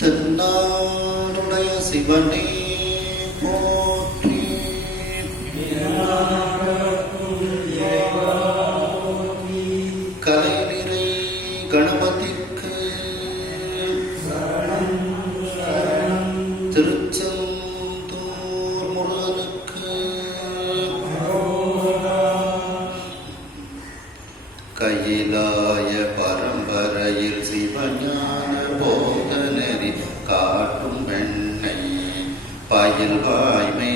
தென்னாடுடைய சிவனே போற்றி. கலைநிறை கணபதிக்கு திருச்செந்தூர் முருகனுக்கு கையிலாய பரம்பரையில் சிவஞான போதனரி காட்டும் வெண்ணை பயில் வாய்மை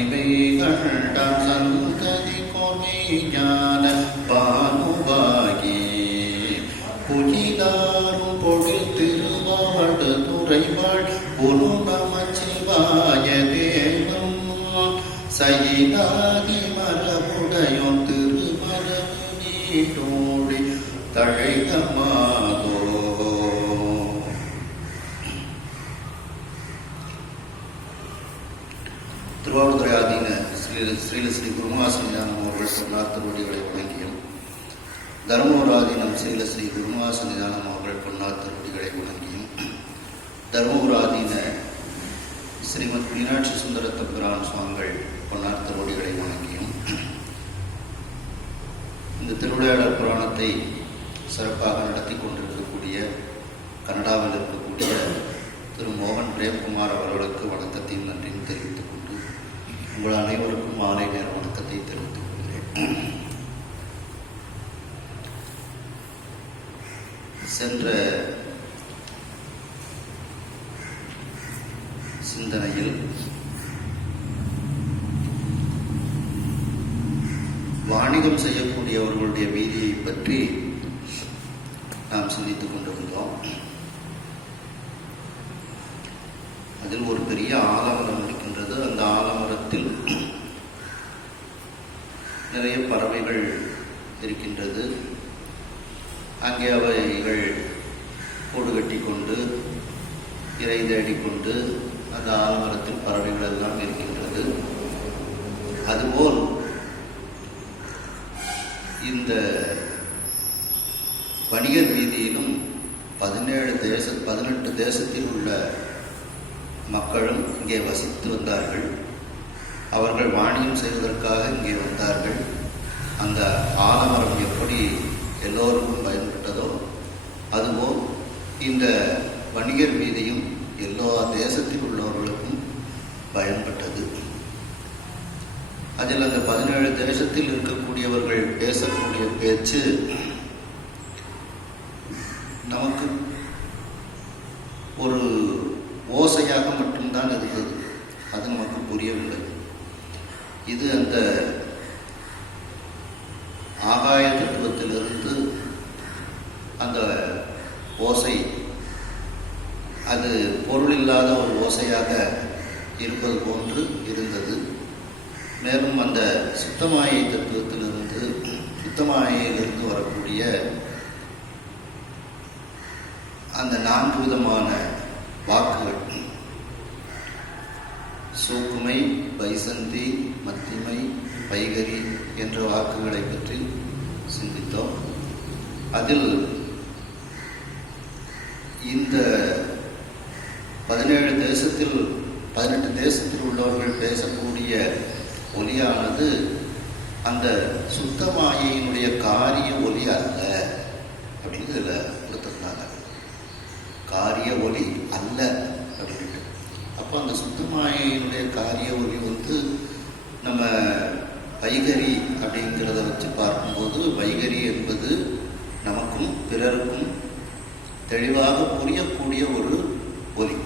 கண்டான் சந்ததி கொமை ஞான பானுவாகி புயிலாரும் பொழில் திருவாடு துறைவாள் குரு நமச்சிவாய தேவம் சயிலாதி மரபுடையோன் திருமரபு நீடோடி தழைகமாகோ. திருவாவூதுறை ஆதீன ஸ்ரீலஸ்ரீ குருமாசனிதானம் அவர்கள் பொன்னார் திருவடிகளை வணங்கியும், தருமபுர ஆதீனம் ஸ்ரீலஸ்ரீ குருமாசனிதானம் அவர்கள் பொன்னார் திருவடிகளை வணங்கியும், தருமபுர ஆதீன ஸ்ரீமத் மீனாட்சி சுந்தர தம்பிரான் சுவாமிகள் பொன்னார் திருவடிகளை வணங்கியும், இந்த திருவிளையாடல் புராணத்தை சிறப்பாக நடத்தி கொண்டிருக்கக்கூடிய கனடாவில் இருக்கக்கூடிய திரு மோகன் பிரேம்குமார் அவர்களுக்கு வணக்கத்தையும் நன்றியும் தெரிவித்துக் கொண்டு உங்கள் அனைவருக்கும் மாலை நேர வணக்கத்தை தெரிவித்துக் கொள்கிறேன். சென்ற சிந்தனையில் வாணிகம் செய்யக்கூடியவர்களுடைய வீதியை பற்றி நாம் சிந்தித்துக் கொண்டிருந்தோம். அதில் ஒரு பெரிய ஆலமரம் இருக்கின்றது. அந்த ஆலமரத்தில் நிறைய பறவைகள் இருக்கின்றது. அங்கே அவைகள் கூடு கட்டி கொண்டு இறை தேடிக்கொண்டு அந்த ஆலமரத்தில் பறவைகள் எல்லாம் இருக்கின்றது. அதுபோல் இந்த வணிகர் வீதியிலும் 18 தேசத்தில் உள்ள மக்களும் இங்கே வசித்து வந்தார்கள். அவர்கள் வாணியம் செய்வதற்காக இங்கே வந்தார்கள். அந்த ஆலமரம் எப்படி எல்லோருக்கும் பயன்பட்டதோ அதுபோல் இந்த வணிகர் வீதியும் எல்லா தேசத்தில் உள்ளவர்களுக்கும் பயன்பட்டது. அதில் அந்த 17 தேசத்தில் இருக்கக்கூடியவர்கள் பேசக்கூடிய பேச்சு நமக்கு ஒரு ஓசையாக மட்டும்தான் இருந்தது. அது நமக்கு புரியவில்லை. இது அந்த ஆகாய தத்துவத்திலிருந்து அந்த ஓசை அது பொருள் இல்லாத ஒரு ஓசையாக இருப்பது போன்று இருந்தது. மேலும் அந்த சுத்தமாயை தத்துவத்திலிருந்து சுத்தமாயிலிருந்து வரக்கூடிய அந்த 4 விதமான வாக்குகள் சூக்குமை, பைசந்தி, மத்திமை, பைகரி என்ற வாக்குகளை பற்றி சிந்தித்தோம். அதில் இந்த 18 தேசத்தில் உள்ளவர்கள் பேசக்கூடிய ஒலியானது அந்த சுத்தமாயினுடைய காரிய ஒலி அல்ல அப்படின்னு இதில் கொடுத்துருந்தாங்க. காரிய ஒலி அல்ல அப்படின்ட்டு. அப்போ அந்த சுத்தமாயினுடைய காரிய ஒலி நம்ம வைகரி அப்படிங்கிறத வச்சு பார்க்கும்போது வைகரி என்பது நமக்கும் பிறருக்கும் தெளிவாக புரியக்கூடிய ஒரு ஒலி.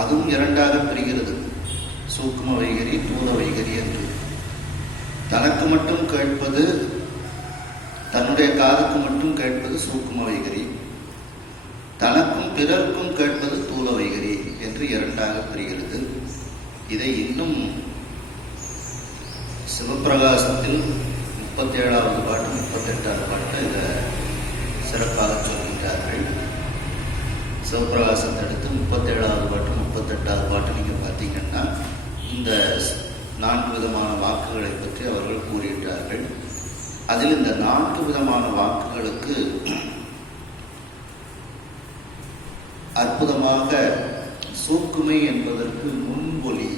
அதுவும் 2ஆக பிரிகிறது. சூக்கும வைகரி, தூல வைகரி என்று. தனக்கு மட்டும் கேட்பது, தன்னுடைய காதுக்கு மட்டும் கேட்பது சூக்கும வைகரி, தனக்கும் பிறருக்கும் கேட்பது தூல வைகரி என்று 2ஆக பிரிகிறது. இதை இன்னும் சிவப்பிரகாசத்தில் 37வது பாட்டு 38வது பாட்டு இதை சிறப்பாக சொல்கின்றார்கள். சிவப்பிரகாசத்தை அடுத்து 37வது பாட்டு 38வது பாட்டு நீங்கள் பார்த்தீங்கன்னா இந்த 4 விதமான வாக்குகளை பற்றி அவர்கள் கூறுகின்றார்கள். அதில் இந்த 4 விதமான வாக்குகளுக்கு அற்புதமாக சூக்குமை என்பதற்கு முன்மொழி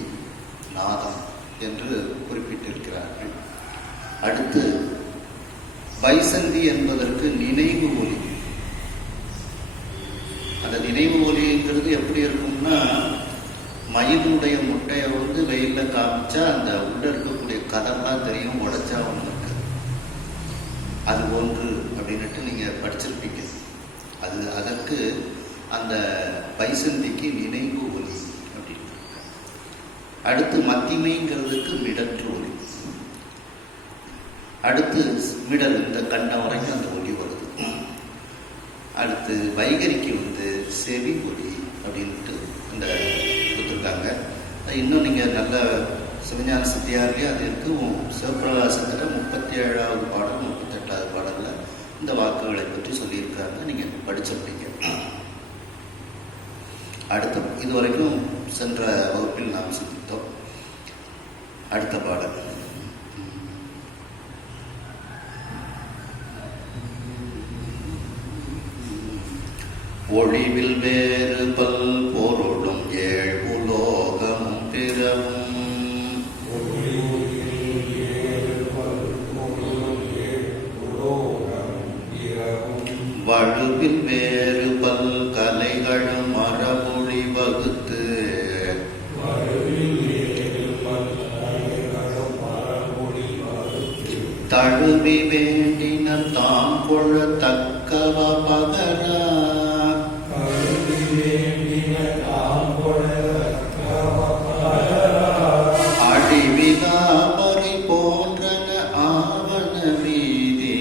நாதம் என்று குறிப்பிட்டிருக்கிறார்கள். அடுத்து பைசந்தி என்பதற்கு நினைவு ஒலி. அந்த நினைவு ஒலிங்கிறது எப்படி இருக்கும்னா, மயிலுடைய முட்டையை வெயில்ல காமிச்சா அந்த உள்ள இருக்கக்கூடிய கதெல்லாம் தெரியும், உடைச்சா ஒன்று இருக்கு. அது ஒன்று அப்படின்னுட்டு நீங்க படிச்சிருப்பீங்க. அதற்கு அந்த பைசந்திக்கு நினைவு ஒலி அப்படின்னு. அடுத்து மத்திமைங்கிறதுக்கு மிடற்று ஒலி. அடுத்து மிடல், இந்த கண்ட வரைக்கும் அந்த ஒலி வருது. அடுத்து வைகரிக்கு செவி ஒலி அப்படின்ட்டு இந்த கொடுத்துருக்காங்க. இன்னும் நீங்கள் நல்ல சிவஞான சித்தியார்லேயே அது இருக்கு. சிவபிரகாசத்தில் 37வது பாடல் 38வது பாடலில் இந்த வாக்குகளை பற்றி சொல்லியிருக்காங்க. நீங்கள் படிச்சிருப்பீங்க. அடுத்த இதுவரைக்கும் சென்ற வகுப்பில் நாம் சிந்தித்தோம். அடுத்த பாடல் ஒளிவில் வேறு பல் பொருளும் ஏழ் உலோகமும் பிறவும் வழுவில் வேறு பல் கலைகளும் மரமொழி வகுத்து தழுவி வேண்டின தாம் கொழ தக்கவ பகர அடிவிகாமரை போன்றன ஆவண வீதி.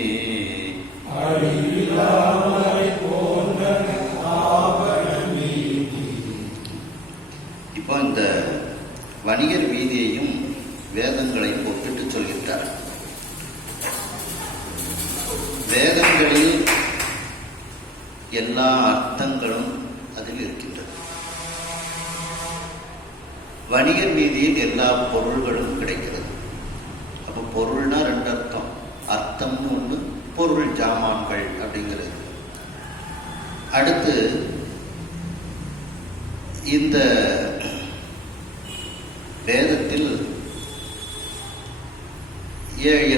இப்போ இந்த வணிகர் வீதியையும் வேதங்களையும் ஒப்பிட்டு சொல்கின்றார். வேதங்களில் எல்லா அர்த்தங்களும் அதில் இருக்கின்றது. வணிகர் வீதியில் எல்லா பொருள்களும் கிடைக்கிறது. அப்போ பொருள்னா 2 அர்த்தம். அர்த்தம்னு ஒன்று, பொருள் ஜாமான்கள் அப்படிங்கிறது. அடுத்து இந்த வேதத்தில்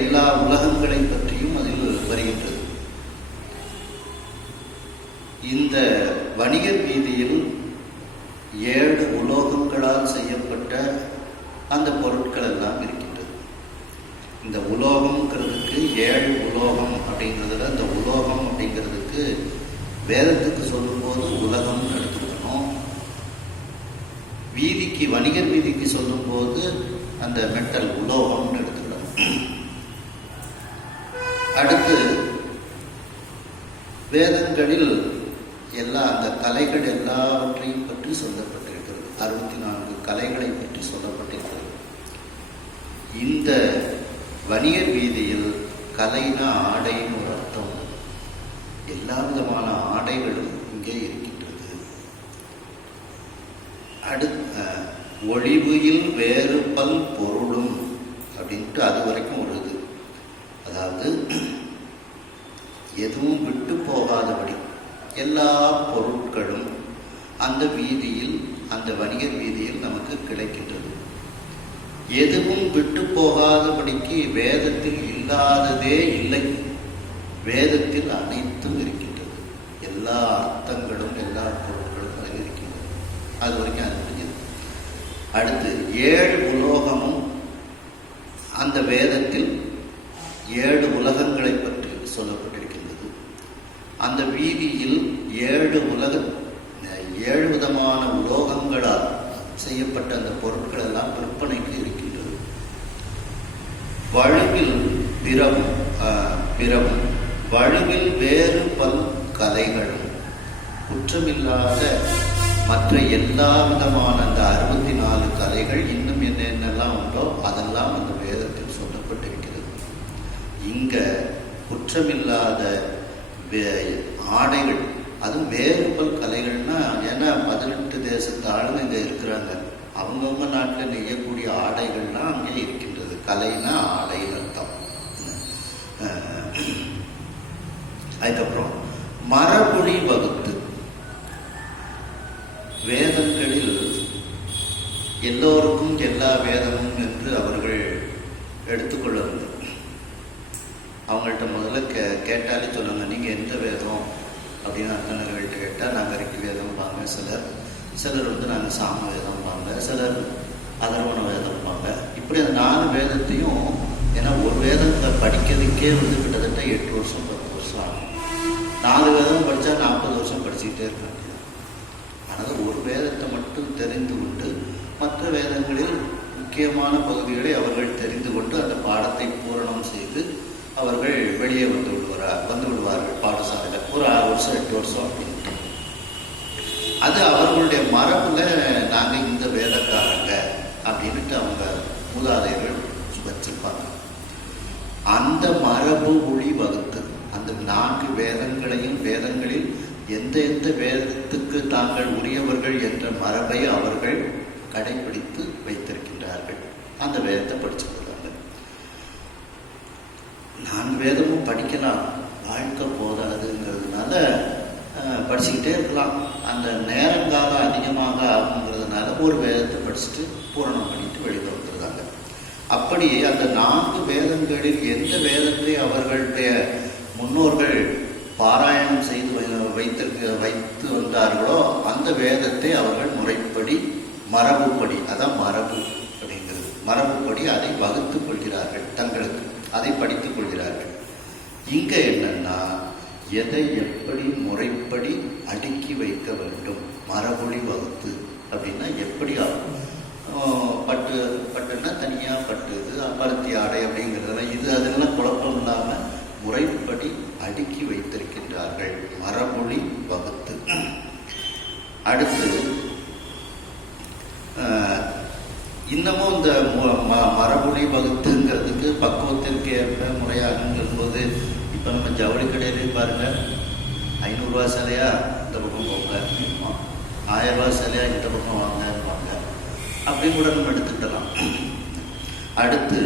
எல்லா உலகங்களை பற்றியும் அதில் வருகின்றது. இந்த வணிகர் வீதியில் 7 உலோகங்களால் செய்யப்பட்ட அந்த பொருட்கள் எல்லாம் இருக்கின்றது. இந்த உலோகம்ங்கிறதுக்கு 7 உலோகம் அப்படிங்கிறதுல இந்த உலோகம் அப்படிங்கிறதுக்கு வேதத்துக்கு சொல்லும்போது உலகம்னு எடுத்துக்கணும். வீதிக்கு வணிகர் வீதிக்கு சொல்லும்போது அந்த மெட்டல் உலோகம்னு எடுத்துக்கணும். அடுத்து வேதங்களில் அந்த கலைகள் எல்லாவற்றையும் பற்றி சொல்லப்பட்டிருக்கிறது. 64 கலைகளை பற்றி சொல்லப்பட்டிருக்கிறது. இந்த வணிகர் வீதியில் கலைனா ஆடைன்னு ஒரு அர்த்தம். எல்லா விதமான ஆடைகளும் இங்கே இருக்கின்றது. ஒளிவுயில் வேறு பல் பொருளும் அப்படின்ட்டு அது வரைக்கும் ஒரு இது. அதாவது எதுவும் விட்டு போகாதபடி எல்லா பொருட்களும் அந்த வீதியில், அந்த வணிகர் வீதியில் நமக்கு கிடைக்கின்றது. எதுவும் விட்டு போகாதபடிக்கு வேதத்தில் இல்லாததே இல்லை. வேதத்தில் அனைத்தும் இருக்கின்றது. எல்லா அர்த்தங்களும் எல்லா பொருட்களும் அதில் இருக்கின்றது. அது வரைக்கும் அது புரிஞ்சது. அடுத்து 7 உலோகமும் அந்த வேதத்தில் 7 உலகங்களை பற்றி சொல்லப்பட்டிருக்கின்றது. அந்த வீதியில் 7 விதமான உலோகங்களால் செய்யப்பட்ட அந்த பொருட்கள் எல்லாம் விற்பனைக்கு இருக்கின்றது. வழுவில் பிறவும் வழுவில் வேறு பல் கலைகளும் குற்றமில்லாத மற்ற எல்லா விதமான அந்த 64 கலைகள் இன்னும் என்னென்னலாம் உண்டோ அதெல்லாம் அந்த வேதத்தில் சொல்லப்பட்டிருக்கிறது. இங்க குற்றமில்லாத ஆடைகள், அதுவும் வேறு பல் கலைகள்னா, ஏன்னா 18 தேசத்து ஆளுங்க இங்க இருக்கிறாங்க. அவங்கவுங்க நாட்டில் நெய்யக்கூடிய ஆடைகள்லாம் அங்கே இருக்கின்றது. கலைனா ஆடைன்னு அர்த்தம். அதுக்கப்புறம் மரபொழி வகுத்து. வேதங்களில் எல்லோருக்கும் எல்லா வேதமும் என்று அவர்கள் எடுத்துக்கொள்ளவில்லை. அவங்கள்ட்ட முதல்ல கேட்டாலே சொன்னாங்க, நீங்கள் எந்த வேதம் அப்படின்னு அர்த்தனர்கள்ட்ட கேட்டால் நாங்கள் ரிக்கு வேதம் பாங்க, சிலர் வந்து நாங்கள் சாம வேதம் பாங்க, சிலர் அதர்வண வேதம் பாங்க. இப்படி அந்த 4 வேதத்தையும், ஏன்னா ஒரு வேதத்தை படிக்கிறதுக்கே வந்து கிட்டத்தட்ட 8 வருஷம் 10 வருஷம் ஆகும். 4 வேதம் படித்தா 40 வருஷம் படிச்சுக்கிட்டே இருக்க வேண்டியது. ஆனால் ஒரு வேதத்தை மட்டும் தெரிந்து கொண்டு மற்ற வேதங்களில் முக்கியமான பகுதிகளை அவர்கள் தெரிந்து கொண்டு அந்த பாடத்தை பூரணம் செய்து அவர்கள் வெளியே வந்து விடுவார்கள் பாடசாலையில். ஒரு 6 வருஷம் 8 வருஷம் அப்படின்ட்டு. அது அவர்களுடைய மரபுல நாங்கள் இந்த வேதக்காரங்க அப்படின்ட்டு அவங்க மூதாதையர்கள் வச்சிருப்பாங்க. அந்த மரபு ஒளி வகுத்து அந்த 4 வேதங்களில் எந்த வேதத்துக்கு தாங்கள் உரியவர்கள் என்ற மரபை அவர்கள் கடைபிடித்து வைத்திருக்கின்றார்கள். அந்த வேதத்தை படிச்சுக்கிறாங்க. 4 வேதமும் படிக்கலாம், வாழ்க்கை போதாதுங்கிறதுனால படிச்சுக்கிட்டே இருக்கலாம். அந்த நேரங்காலம் அதிகமாக ஆகுங்கிறதுனால ஒரு வேதத்தை படிச்சுட்டு பூரணம் பண்ணிட்டு வெளியில் வந்துடுறாங்க. அப்படி அந்த 4 வேதங்களில் எந்த வேதத்தை அவர்களுடைய முன்னோர்கள் பாராயணம் செய்து வைத்து வந்தார்களோ அந்த வேதத்தை அவர்கள் முறைப்படி மரபுப்படி, அதான் மரபு அப்படிங்கிறது, மரபுப்படி அதை வகுத்துக் கொள்கிறார்கள், தங்களுக்கு அதை படித்துக் கொள்கிறார்கள். இங்க என்னன்னா, எதை எப்படி முறைப்படி அடுக்கி வைக்க வேண்டும், மரபொழி வகுத்து அப்படின்னா எப்படி பட்டுன்னா தனியா பட்டு, பருத்தி ஆடை அப்படிங்கிறதெல்லாம் இது அதெல்லாம் குழப்பம் இல்லாமல் முறைப்படி அடுக்கி வைத்திருக்கின்றார்கள், மரபொழி வகுத்து. அடுத்து இன்னமும் இந்த மரபொழி வகுத்துங்கிறதுக்கு பக்குவத்திற்கு ஏற்ப முறையாகுங்கிறது போது, இப்போ நம்ம ஜவுளி கடையிலே பாருங்க, 500 ரூபா சிலையா இந்த பக்கம் போங்க, 1000 ரூபா சிலையா இந்த பக்கம் வாங்க, அப்படி கூட நம்ம எடுத்துக்கலாம். அடுத்து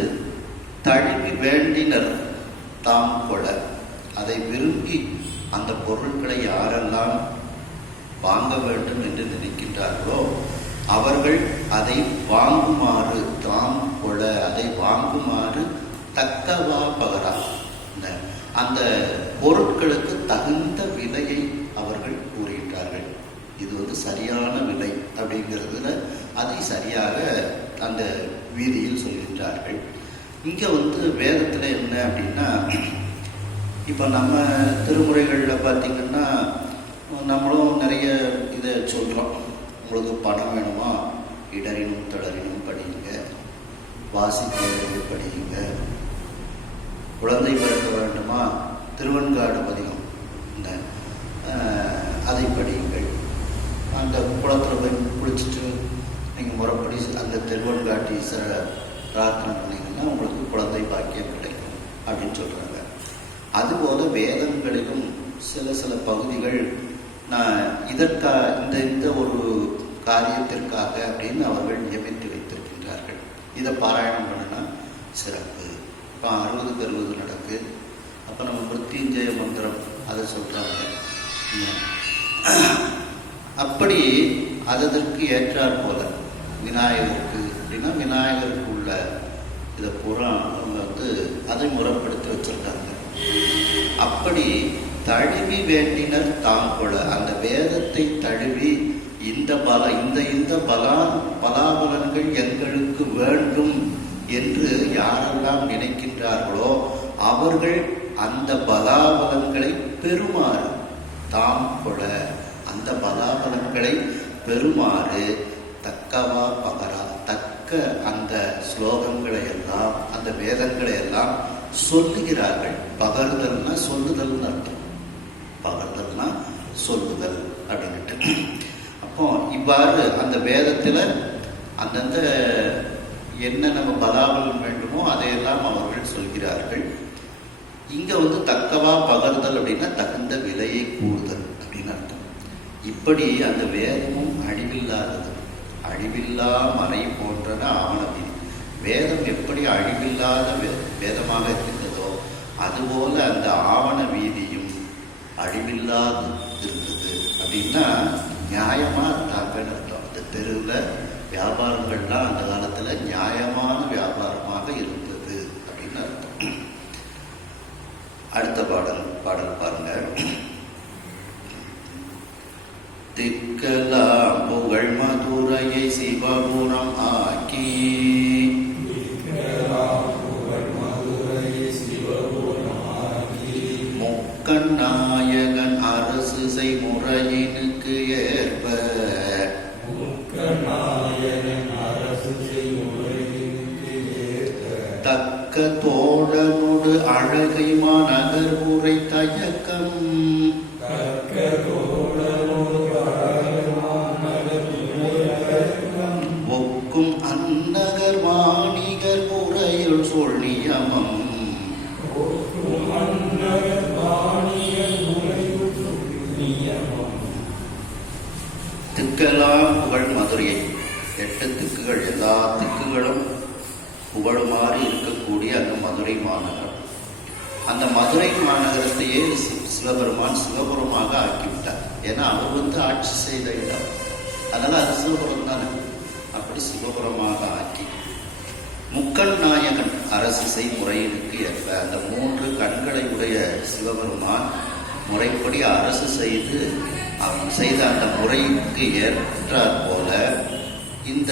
தழுவி வேண்டினர் தாம் கொட, அதை விரும்பி அந்த பொருட்களை யாரெல்லாம் வாங்க வேண்டும் என்று நினைக்கின்றார்களோ அவர்கள் அதை வாங்குமாறு, தாம் கொட அதை வாங்குமாறு தக்கவா பகரா, அந்த பொருட்களுக்கு தகுந்த விலையை அவர்கள் கூறுகின்றார்கள். இது வந்து சரியான விலை அப்படிங்கிறதுல அதை சரியாக அந்த வீதியில் சொல்கின்றார்கள். இங்கே வந்து வேதத்தில் என்ன அப்படின்னா, இப்போ நம்ம திருமுறைகளில் பார்த்திங்கன்னா நம்மளும் நிறைய இதை சொல்கிறோம். உங்களுக்கு பணம் வேணுமா, இடரினும் தளரினும் படியுங்க, வாசிப்பது படியுங்க, குழந்தை பிறக்க வேண்டுமா, திருவெண்காடு பதிகம் அதை படியுங்கள், அந்த குளத்தில் போய் குளிச்சுட்டு நீங்கள் முறைப்படி அந்த திருவெண்காட்டி பிரார்த்தனை பண்ணிங்கன்னா உங்களுக்கு குழந்தை பாக்கியம் கிடைக்கும் அப்படின்னு சொல்கிறாங்க. அதுபோல வேதங்களிலும் சில பகுதிகள் நான் இந்த ஒரு காரியத்திற்காக அப்படின்னு அவர்கள் நியமித்து வைத்திருக்கின்றார்கள். இதை பாராயணம் பண்ணினா சிறப்பு. இப்போ 60க்கு 60 நடக்கு. அப்போ நம்ம மிருத்யுஞ்சய மந்திரம் அதை சொல்கிறாங்க. அப்படி அதற்கு ஏற்றாற் போல விநாயகருக்கு அப்படின்னா விநாயகருக்கு உள்ள இதை பூரா அவங்க வந்து அதை முறைப்படுத்தி வச்சிருக்காங்க. அப்படி தழுவி வேண்டினர் தாங்கொட, அந்த வேதத்தை தழுவி இந்த பலாபலன்கள் எங்களுக்கு வேண்டும் என்று யாரெல்லாம் நினைக்கின்றார்களோ அவர்கள் அந்த பலாபலன்களை பெறுமாறு, தாம் கொட அந்த பலாபலன்களை பெறுமாறு தக்கவா பகரா, தக்க அந்த ஸ்லோகங்களை எல்லாம் அந்த வேதங்களை எல்லாம் சொல்லுகிறார்கள். பகர்தல்னா சொல்லுதல்னு அர்த்தம், பகர்தல்னா சொல்லுதல் அப்படின்ட்டு. அப்போ இவ்வாறு அந்த வேதத்தில் அந்தந்த என்ன நம்ம பலாபலன் வேண்டுமோ அதையெல்லாம் அவர்கள் சொல்கிறார்கள். இங்க வந்து தக்கவா பகர்தல் அப்படின்னா தகுந்த விலையை கூறுதல் அப்படின்னு அர்த்தம். இப்படி அந்த வேதமும் அழிவில்லாதது, அழிவில்லா மறை போன்றன ஆவணவிதி. வேதம் எப்படி அழிவில்லாத வேதமாக இருக்கின்றதோ அதுபோல அந்த ஆவண வீதியும் அழிவில்லாது இருந்தது. அப்படின்னா நியாயமா இருந்தாங்கன்னு அர்த்தம். அந்த தெருவில் வியாபாரங்கள்லாம் அந்த காலத்துல நியாயமான வியாபாரமாக இருந்தது அப்படின்னு அர்த்தம். அடுத்த பாடல் பாருங்க. திக்கலாம் புகழ் மதுரையை சிவபுரம் ஆக்கி, முக்கநாயகன் அரசு செய்முறையினுக்கு ஏற்ப, தக்க தோழனோடு அழகை மாநகர் உரை தயக்கம், ஒக்கும் அந்நகர் வாணிகர் முறையில் சொல் நியமம், திக்கெல்லாம் புகழ் மதுரையை, 8 திக்குகள், எல்லா திக்குகளும் புகழுமாறு இருக்கக்கூடிய அந்த மதுரை மாநகரம். அந்த மதுரை மாநகரத்தையே சிவபெருமான் சிவபுரமாக ஆக்கிவிட்டார். ஏன்னா அவர் ஆட்சி செய்த இடம், அதனால அது சிவபுரம் தானே. அப்படி சிவபுரமாக ஆக்கி, முக்கண் நாயகன் அரசு செய்முறையினுக்கு ஏற்ப, அந்த 3 கண்களை உடைய சிவபெருமான் முறைப்படி அரசு செய்து அவன் செய்த அந்த முறைக்கு ஏற்றாற் போல இந்த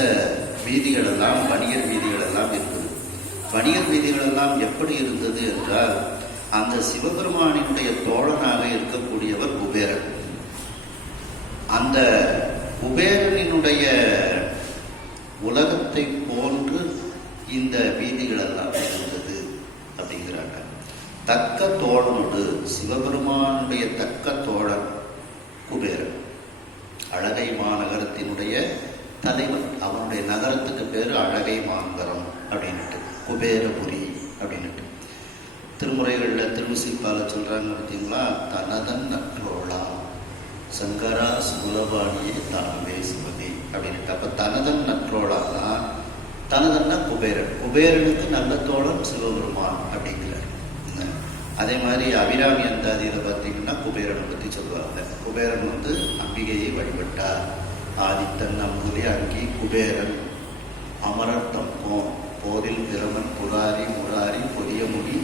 வீதிகள் எல்லாம், வணிகர் வீதிகள் எல்லாம் இருந்தது. வணிகர் வீதிகள் எல்லாம் எப்படி இருந்தது என்றால், அந்த சிவபெருமானினுடைய தோழனாக இருக்கக்கூடியவர் குபேரன். அந்த குபேரனினுடைய உலகத்தை போன்று இந்த வீதிகள் எல்லாம் இருந்தது அப்படிங்கிறாங்க. தக்க தோழனோடு, சிவபெருமானுடைய தக்க தோழன் குபேரன், அழகை மாநகரத்தினுடைய தலைவன். அவனுடைய நகரத்துக்கு பேரு அழகை மாநகரம் அப்படின்னுட்டு, குபேரபுரி அப்படின்னுட்டு. திருமுறைகளில் திருவிசைப்பால சொல்றாங்க பார்த்தீங்களா, தனதன் நற்றோளா சங்கரா சுலபாணியே தானவே சிவதி அப்படின்ட்டு. அப்ப தனதன் நற்றோளானா, தனதன்னா குபேரன், குபேரனுக்கு நல்ல தோழன் சிவபெருமான் அப்படிங்கிறார். அதே மாதிரி அபிராமி அந்தாதியில பார்த்தீங்கன்னா குபேரனை பற்றி சொல்லுவாங்க. குபேரன் அம்பிகையை வழிபட்டார். ஆதித்தன் நம்பூரி அங்கி குபேரன் அமரர் தப்போம் போதில் பிரமன் புராரி முராரி பொதிய முடி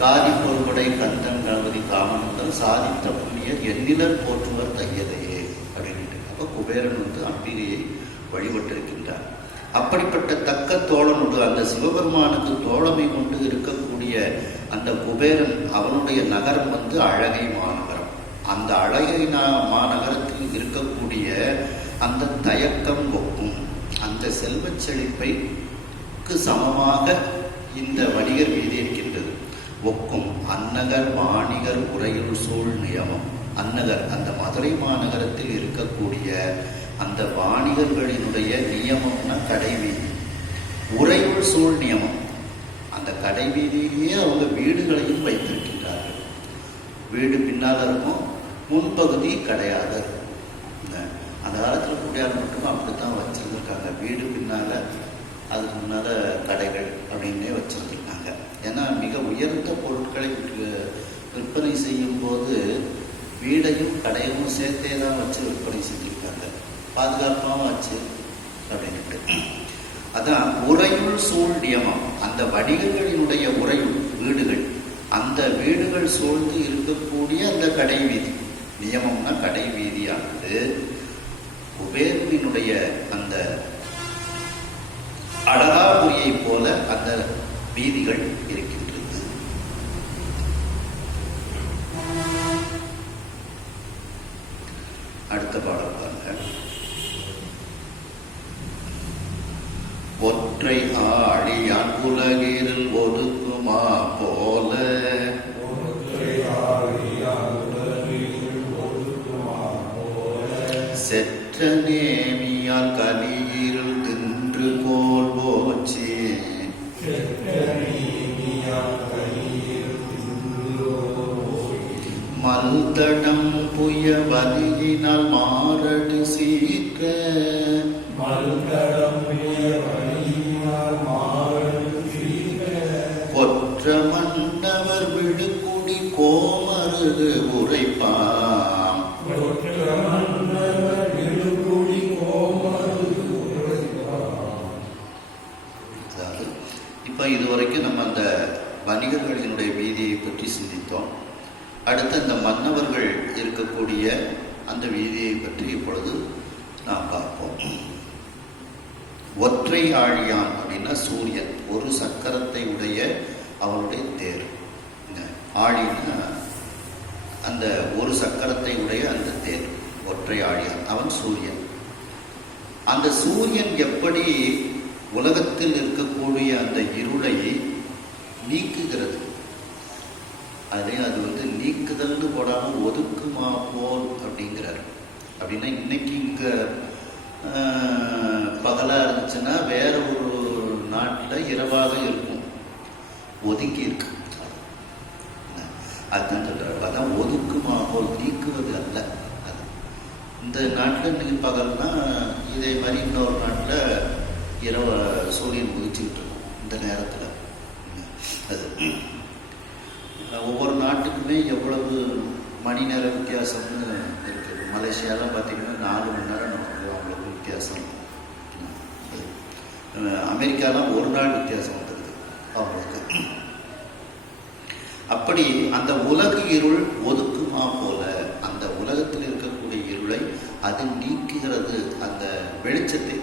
காதி பொருளுடை கந்தன் கணபதி காமனங்கள் சாதித்த புண்ணியர் எண்ணிலர் போற்றுவர் தையதையே அப்படின்ட்டு. அப்போ குபேரன் அம்பிகையை வழிபட்டிருக்கின்றார். அப்படிப்பட்ட தக்க தோழனோடு அந்த சிவபெருமானுக்கு தோழமை கொண்டு இருக்கக்கூடிய அந்த குபேரன், அவனுடைய நகரம் அழகை மாநகரம். அந்த அழகை மாநகரத்தில் இருக்கக்கூடிய அந்த தயக்கம் ஒக்கும் அந்த செல்வச் செழிப்பைக்கு சமமாக இந்த வணிகர் வீதி இருக்கின்றது. ஒக்கும் அந்நகர் வாணிகர் உரையுள் சூழ் நியமம். அந்நகர் அந்த மதுரை மாநகரத்தில் இருக்கக்கூடிய அந்த வாணிகர்களினுடைய நியமம்னா கடைவீதி. உரையுள் சூழ் நியமம், அந்த கடைவீதியிலேயே அவங்க வீடுகளையும் வைத்திருக்கின்றார்கள். வீடு பின்னால் இருக்கும், முன்பகுதி கடையாக இருக்கும். அந்த காலத்தில் குடியால் மட்டும் அப்படித்தான் வச்சிருந்திருக்காங்க. வீடு பின்னால, அதுக்கு முன்னால கடைகள் அப்படின்னே வச்சிருந்திருக்காங்க. ஏன்னா மிக உயர்ந்த பொருட்களை விற்பனை செய்யும் போது வீடையும் கடையும் சேர்த்தே தான் வச்சு விற்பனை செஞ்சிருக்காங்க, பாதுகாப்பாகவும் வச்சு அப்படின்ட்டு. அதான் உரையுள் சூழ் நியமம். அந்த வணிகர்களினுடைய உரையுள் வீடுகள், அந்த வீடுகள் சூழ்ந்து இருக்கக்கூடிய அந்த கடை வீதி, நியமம்னா கடை வீதியானது குபேரனினுடைய அந்த அழகாபுரியை போல அந்த வீதிகள் இருக்கின்றது. அடுத்த பாடல் பாருங்க. ஒற்றை ஆழியான் உலகில் ஒதுக்குமா போல செற்ற நேமியால் கலியில் தின்று போல் போச்சு மல்தடம் புய வலியினால் மாரடு சீக்க கொற்ற மன்னவர் விழி அடுத்து அந்த மன்னவர்கள் இருக்கக்கூடிய அந்த வீதியை பற்றி இப்பொழுது நாம் பார்ப்போம். ஒற்றை ஆழியான் அப்படின்னா சூரியன், ஒரு சக்கரத்தை உடைய அவனுடைய தேர். ஆழின்னா அந்த ஒரு சக்கரத்தை உடைய அந்த தேர், ஒற்றை ஆழியான், அவன் சூரியன். அந்த சூரியன் எப்படி உலகத்தில் இருக்கக்கூடிய அந்த இருளை நீக்குகிறது, அது நீக்குதல்னு போடாமல் ஒதுக்குமா போல் அப்படிங்கிறார். அப்படின்னா இன்னைக்கு இங்க பகலா இருந்துச்சுன்னா வேற ஒரு நாட்டில் இரவாக இருக்கும், ஒதுக்கி இருக்கு. அதுதான் சொல்றாரு. அதான் ஒதுக்குமா போல், நீக்குவது அல்ல. அது இந்த நாட்டில் இன்னைக்கு பகல்னா இதே மாதிரி இன்னொரு நாட்டில் இரவு சூரியன் உதிச்சுக்கிட்டு இருக்கும் இந்த நேரத்தில். அது ஒவ்வொரு நாட்டுக்குமே எவ்வளவு மணி நேர வித்தியாசம்னு இருக்குது. மலேசியாலாம் பார்த்தீங்கன்னா 4 மணி நேரம் அவங்களுக்கு வித்தியாசம். அமெரிக்காலாம் 1 நாள் வித்தியாசம் வந்துடுது அவங்களுக்கு. அப்படி அந்த உலக இருள் ஒதுக்குமா போல அந்த உலகத்தில் இருக்கக்கூடிய இருளை அது நீக்குகிறது, அந்த வெளிச்சத்தை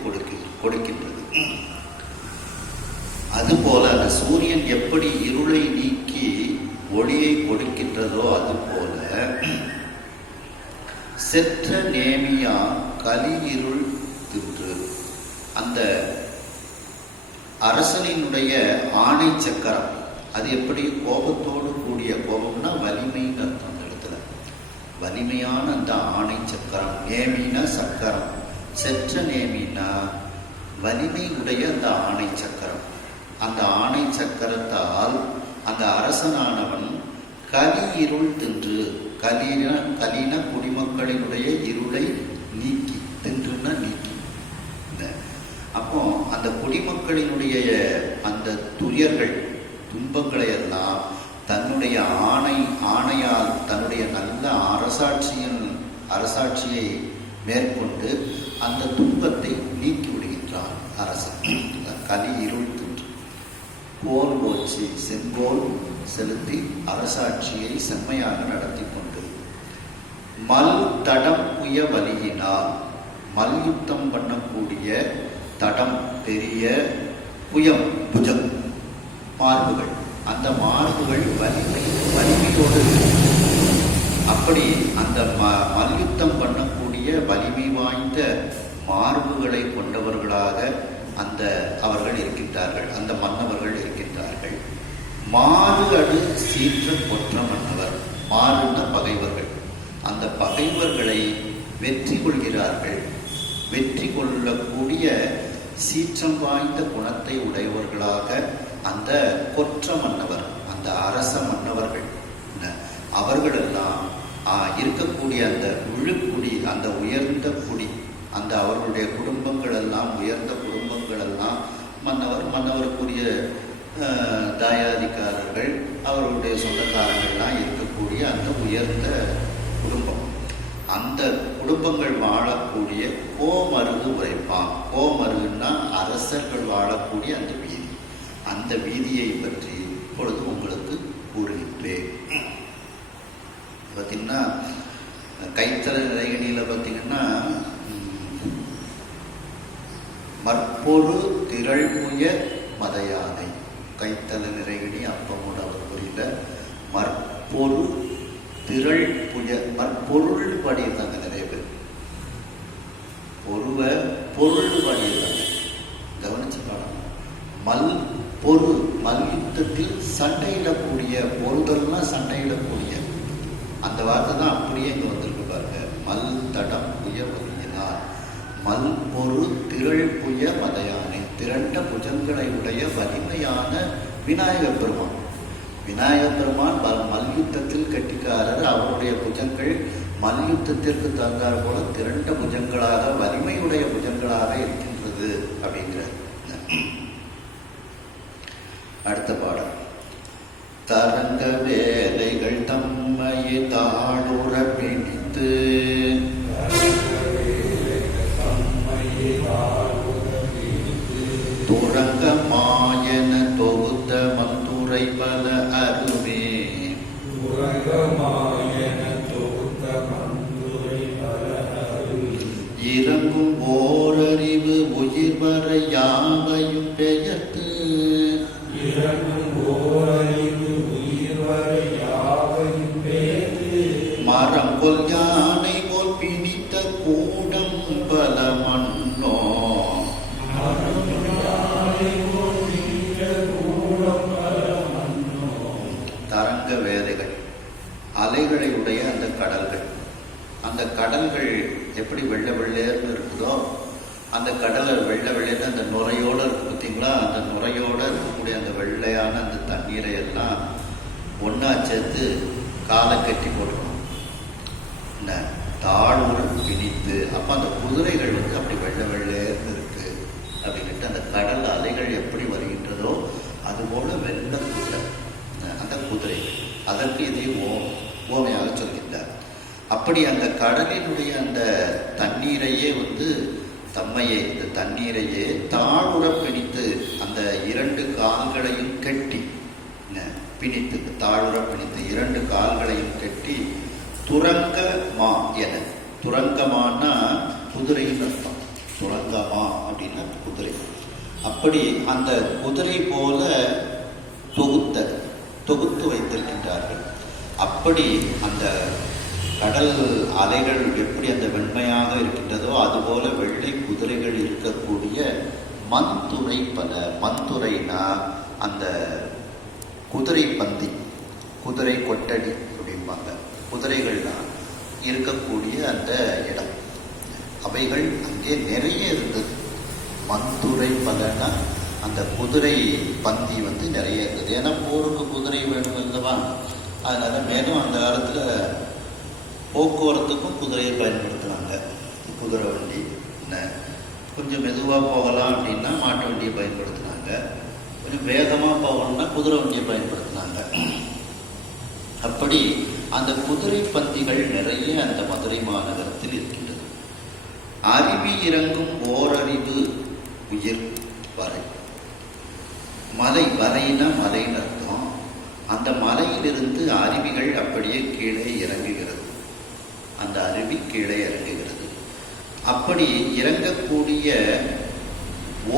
கொடுக்கின்றது. அதுபோல அந்த சூரியன் எப்படி இருளை நீக்கி ஒளியை கொடுக்கின்றதோ அதுபோல செற்ற நேமியா கலி இருள் தின்று, அந்த அரசனினுடைய ஆணை சக்கரம் அது எப்படி கோபத்தோடு கூடிய, கோபம்னா வலிமைன்னு அர்த்தம். அந்த இடத்துல வலிமையான அந்த ஆணை சக்கரம், நேமினா சக்கரம், செற்ற நேமினா வலிமையுடைய அந்த ஆணை சக்கரம். அந்த ஆணை சக்கரத்தால் அந்த அரசனானவன் கலி இருள் தின்று, கலின குடிமக்களினுடைய இருளை நீக்கி, தின்றுன்னா நீக்கி. அப்போ அந்த குடிமக்களினுடைய அந்த துயர்கள் துன்பங்களை எல்லாம் தன்னுடைய ஆணையால் தன்னுடைய நல்ல அரசாட்சியை மேற்கொண்டு அந்த துன்பத்தை நீக்கி விடுகின்றான் அரசன். கலி இருள் தின்று கோல் போச்சு, செங்கோல் செலுத்தி அரசாட்சியை செம்மையாக நடத்தி கொண்டு மல் தடம் புய வலியினால், மல்யுத்தம் பண்ணக்கூடிய தடம் பெரிய, புயம் புஜம் மார்புகள், அந்த மார்புகள் வலிமையோடு. அப்படி அந்த மல்யுத்தம் பண்ணக்கூடிய வலிமை வாய்ந்த மார்புகளை கொண்டவர்களாக அந்த அவர்கள் இருக்கின்றார்கள், அந்த மன்னவர்கள் இருக்கின்றார்கள். மாறு அடு சீற்ற கொற்ற மன்னவர், மாறுன பகைவர்கள், அந்த பகைவர்களை வெற்றி கொள்கிறார்கள். வெற்றி கொள்ளக்கூடிய சீற்றம் வாய்ந்த குணத்தை உடையவர்களாக அந்த கொற்ற மன்னவர், அந்த அரச மன்னவர்கள், அவர்களெல்லாம் இருக்கக்கூடிய அந்த விழுக்குடி, அந்த உயர்ந்த குடி, அந்த அவர்களுடைய குடும்பங்கள் எல்லாம் உயர்ந்த குடும்பங்கள் எல்லாம் மன்னவருக்குரிய தாயாதிக்காரர்கள், அவர்களுடைய சொந்தக்காரங்கள்லாம் இருக்கக்கூடிய அந்த உயர்ந்த குடும்பம், அந்த குடும்பங்கள் வாழக்கூடிய கோமருகு உரைப்பான். கோமருகுன்னா அரசர்கள் வாழக்கூடிய அந்த வீதி, அந்த வீதியை பற்றி இப்பொழுது உங்களுக்கு கூறுகின்றேன். பார்த்தீங்கன்னா கைத்தல நிறைகணியில் பார்த்தீங்கன்னா மற்பொரு திரள்புய மதையானை, கைத்தல நிறைகணி அப்பமோட அவர் புரியல, மற்பொரு திரள் புய, மற்பொருள் பாடியிருந்தாங்க நிறைய பேர், பொருள் பாடியிருந்தாங்க, கவனிச்சு பாடணும். மல் பொரு, மல்யுத்தத்தில் சண்டையிடக்கூடிய, பொருதல்னா சண்டையிடக்கூடிய, அந்த வார்த்தை தான் அப்படியே இங்க வந்திருக்கு பாருங்க. மல் தடம் புய வலியினார், மல் பொரு திரள் புய மதையானை, திரண்ட புஜங்களை உடைய வலிமையான விநாயகப் பெருமான். விநாயகப் பெருமான் மல்யுத்தத்தில் கட்டிக்காரர், அவருடைய புஜங்கள் மல்யுத்தத்திற்கு தந்தார் போல திரண்ட புஜங்களாக, வலிமையுடைய புஜங்களாக இருக்கின்றது அப்படிங்கிற. அடுத்த பாடம். தரங்க வேலைகள் தம்மையை தாழுற பிடித்து, துரங்க மாயன தொகுத்த மந்துரை பல அருமே, யானை போல் பிணித்த கூடம் பல மண்ணோ தரங்க வேதைகள், அலைகளை உடைய அந்த கடல்கள். அந்த கடல்கள் எப்படி வெள்ளை வெள்ளையர்னு இருக்குதோ, அந்த கடலை வெள்ளை வெள்ளையர்னு அந்த நுரையோடு இருக்கு பார்த்தீங்களா, அந்த நுரையோடு இருக்கக்கூடிய அந்த வெள்ளையான அந்த தண்ணீரை எல்லாம் ஒன்றா சேர்த்து காலை கட்டி போட்டுருவோம். என்ன தாழ்வுடன் பிடித்து, அப்போ அந்த குதிரைகள் வந்து அப்படி வெள்ளை வெள்ளையர்னு இருக்கு அப்படின்ட்டு அந்த கடல் அலைகள் எப்படி வருகின்றதோ அதுபோல வெள்ள குதிரை அந்த குதிரை, அதற்கு இதையும் ஓமையாக சொல்கின்றார். அப்படி அந்த கடலினுடைய அந்த தண்ணீரையே வந்து தம்மையை, இந்த தண்ணீரையே தாழ்வுற பிடித்து அந்த இரண்டு கால்களையும் கட்டி பிணித்து, தாழ்வுற பிணித்து இரண்டு கால்களையும் கட்டி துரங்கமா என, துரங்கமானா குதிரையின் அர்த்தம், துரங்கமா அப்படின்னா குதிரை. அப்படி அந்த குதிரை போல தொகுத்து வைத்திருக்கின்றார்கள். அப்படி அந்த கடல் அலைகள் எப்படி அந்த வெண்மையாக இருக்கின்றதோ அதுபோல வெள்ளை குதிரைகள் இருக்கக்கூடிய மண்துறை பல. மண்துறைனா அந்த குதிரை பந்தி, குதிரை கொட்டடி அப்படிம்பாங்க. குதிரைகள்லாம் இருக்கக்கூடிய அந்த இடம், அவைகள் அங்கே நிறைய இருந்தது. மண்துறை பலனா அந்த குதிரை பந்தி வந்து நிறைய இருந்தது. ஏன்னா போருக்கு குதிரை வேணும் இல்லவா, அதனால மேலும் அந்த காலத்தில் போக்குவரத்துக்கும் குதிரையை பயன்படுத்துனாங்க. குதிரை வண்டி கொஞ்சம் மெதுவாக போகலாம் அப்படின்னா மாட்டு வண்டியை பயன்படுத்தினாங்க, கொஞ்சம் வேகமாக போகணும்னா குதிரை வண்டியை பயன்படுத்தினாங்க. அப்படி அந்த குதிரை பந்திகள் நிறைய அந்த மதுரை மாநகரத்தில் இருக்கின்றது. அருவி இறங்கும் ஓரறிவு உயிர் வரை. மலை, வரைனா மலைன்னு அர்த்தம். அந்த மலையிலிருந்து அருவிகள் அப்படியே கீழே இறங்குகிறது. அந்த அருவி கீழே இறங்குகிறது. அப்படி இறங்கக்கூடிய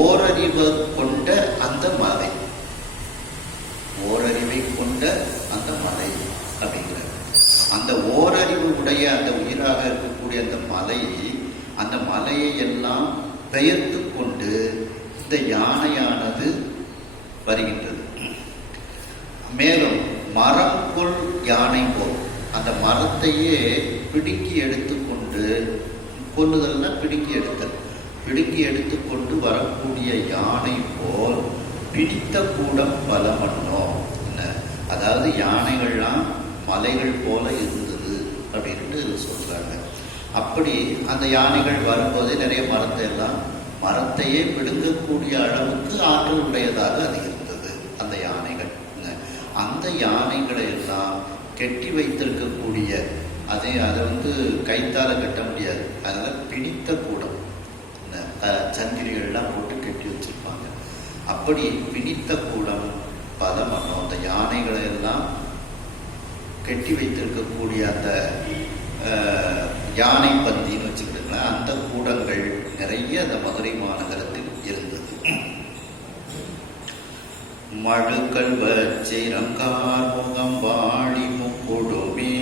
ஓரறிவு கொண்ட அந்த மலை, ஓரறிவை கொண்ட அந்த மலை அப்படிங்கிறது. அந்த ஓரறிவு உடைய அந்த உயிராக இருக்கக்கூடிய அந்த மலையை எல்லாம் பெயர்த்து கொண்டு இந்த யானையானது வருகின்றது. மேலும் மரம்கொள் யானை போல் அந்த மரத்தையே பிடுங்கி எடுத்துக்கொண்டு, கொல்லுதல்னா பிடுங்கி எடுத்தல், பிடுங்கி எடுத்துக்கொண்டு வரக்கூடிய யானை போல் பிடித்த கூடம் பல மண்ணோம். அதாவது யானைகள்லாம் மலைகள் போல இருந்தது அப்படின்ட்டு சொல்றாங்க. அப்படி அந்த யானைகள் வரும்போதே நிறைய மரத்தையே பிடுங்கக்கூடிய அளவுக்கு ஆற்றல் உடையதாக அது இருந்தது அந்த யானைகள். அந்த யானைகளை எல்லாம் கெட்டி வைத்திருக்கக்கூடிய அதை வந்து கைத்தால கட்ட முடியாது, அதனால பிடித்த கூடம், சங்கிலிகள்லாம் போட்டு கெட்டி வச்சிருப்பாங்க. அப்படி பிடித்த கூடம் பல மரம், அந்த யானைகளை எல்லாம் கெட்டி வைத்திருக்கக்கூடிய அந்த யானை பந்தின்னு வச்சுக்கிட்டுங்களேன், அந்த கூடங்கள் நிறைய அந்த மதுரை மாநகரத்தில் இருந்தது. மழுக்கள் வச்சிரங்கார் முகம் வாழி முக்கொடுமே,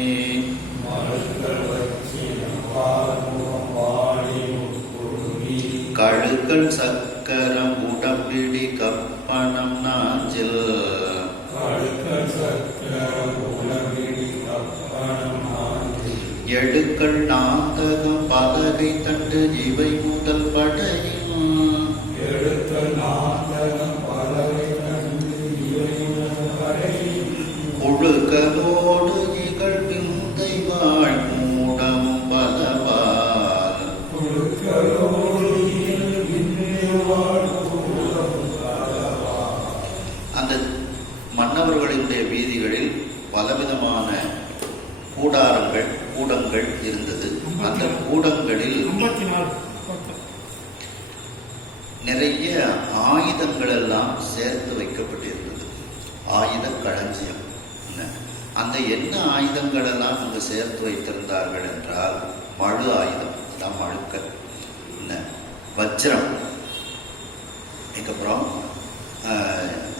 கழுக்கள் சக்கரம் உடம்பிடி கப்பணம் நாஞ்சில், எடுக்கள் நாந்தகம் பலகை தண்டு இவை முதல் படையும், ஒழுகலோடு இகழ் விந்தை வாழ் மூடமும் பலவால், அந்த மன்னவர்களுடைய வீதிகளில் பலவிதமான கூடங்கள் இருந்தது. அந்த கூடங்களில் நிறைய ஆயுதங்கள் எல்லாம் சேர்த்து வைக்கப்பட்டிருந்தது. ஆயுத களஞ்சியம். அந்த என்ன ஆயுதங்கள் எல்லாம் அங்கு சேர்த்து வைத்திருந்தார்கள் என்றால், மழு ஆயுதம், அதான் மழுக்கள், வஜ்ரம், அதுக்கப்புறம்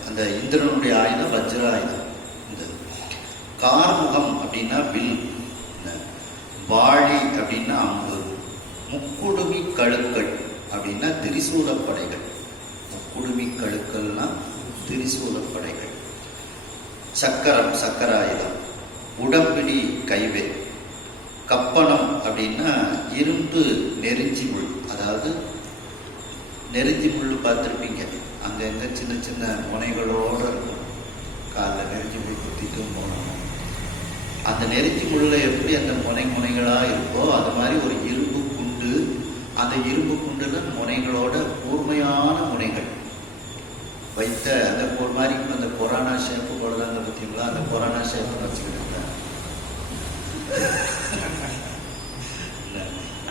அந்த இந்திரனுடைய ஆயுதம் வஜ்ர ஆயுதம். கார்முகம் அப்படின்னா வில், வாழி அப்படின்னா அம்பு, முக்குடுமி கழுக்கள் அப்படின்னா திரிசூலப்படைகள். முக்குடுமி கழுக்கள்னா திரிசூலப்படைகள். சக்கரம் சக்கராயுதம், உடம்பிடி கைவேல், கப்பணம் அப்படின்னா இரும்பு நெருஞ்சி முள். அதாவது நெருஞ்சி முள் பார்த்துருப்பீங்க, அங்கங்க சின்ன சின்ன முனைகளோடு இருக்கும். காலில் நெருஞ்சி முள் குத்திட்டும் போனோம். அந்த நெருஞ்சி முள்ளில் எப்படி அந்த முனைகளாக இருக்கோ அது மாதிரி ஒரு இரும்பு குண்டு. அந்த இரும்பு குண்டுல முனைகளோட கூர்மையான முனைகள் வைத்த அந்த ஒரு மாதிரி அந்த கொரோனா ஷேப்பு போடுறாங்க பார்த்தீங்களா, அந்த கொரோனா ஷேப்னு வச்சுக்கிட்டு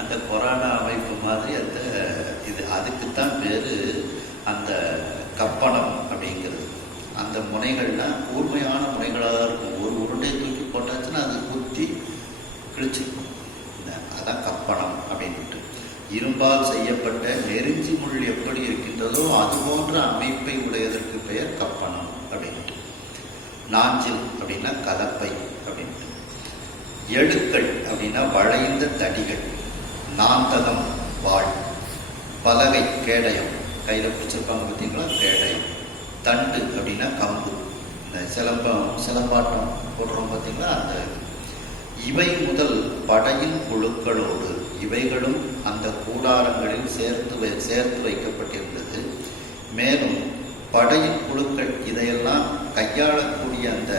அந்த கொரோனா அமைப்பு மாதிரி அந்த இது, அதுக்குத்தான் பேரு அந்த கப்பணம் அப்படிங்கிறது. அந்த முனைகள்லாம் கூர்மையான முனைகளாக இருக்கும். ஒரு உருண்டை தூக்கி போட்டாச்சுன்னா அது குத்தி கிழிச்சிருக்கும். அதான் கப்பணம் அப்படின்ட்டு. இரும்பால் செய்யப்பட்ட நெருஞ்சி முள் எப்படி இருக்கின்றதோ அது போன்ற அமைப்பை உடையதற்கு பெயர் கப்பணம் அப்படின்ட்டு. நாஞ்சில் அப்படின்னா கலப்பை அப்படின்ட்டு. எடுக்கள் அப்படின்னா வளைந்த தடிகள். நாந்தகம் வாழ், பலகை கேடயம், கையில் பிடிச்சிருப்பாங்க பார்த்தீங்களா கேடயம். தண்டு அப்படின்னா கம்பு, இந்த சிலம்பாட்டம் போடுறோம் பார்த்தீங்களா அந்த. இவை முதல் படையின் குழுக்களோடு, இவைகளும் அந்த கூடாரங்களில் சேர்த்து வைக்கப்பட்டிருந்தது. மேலும் படையின் குழுக்கள் இதையெல்லாம் கையாளக்கூடிய அந்த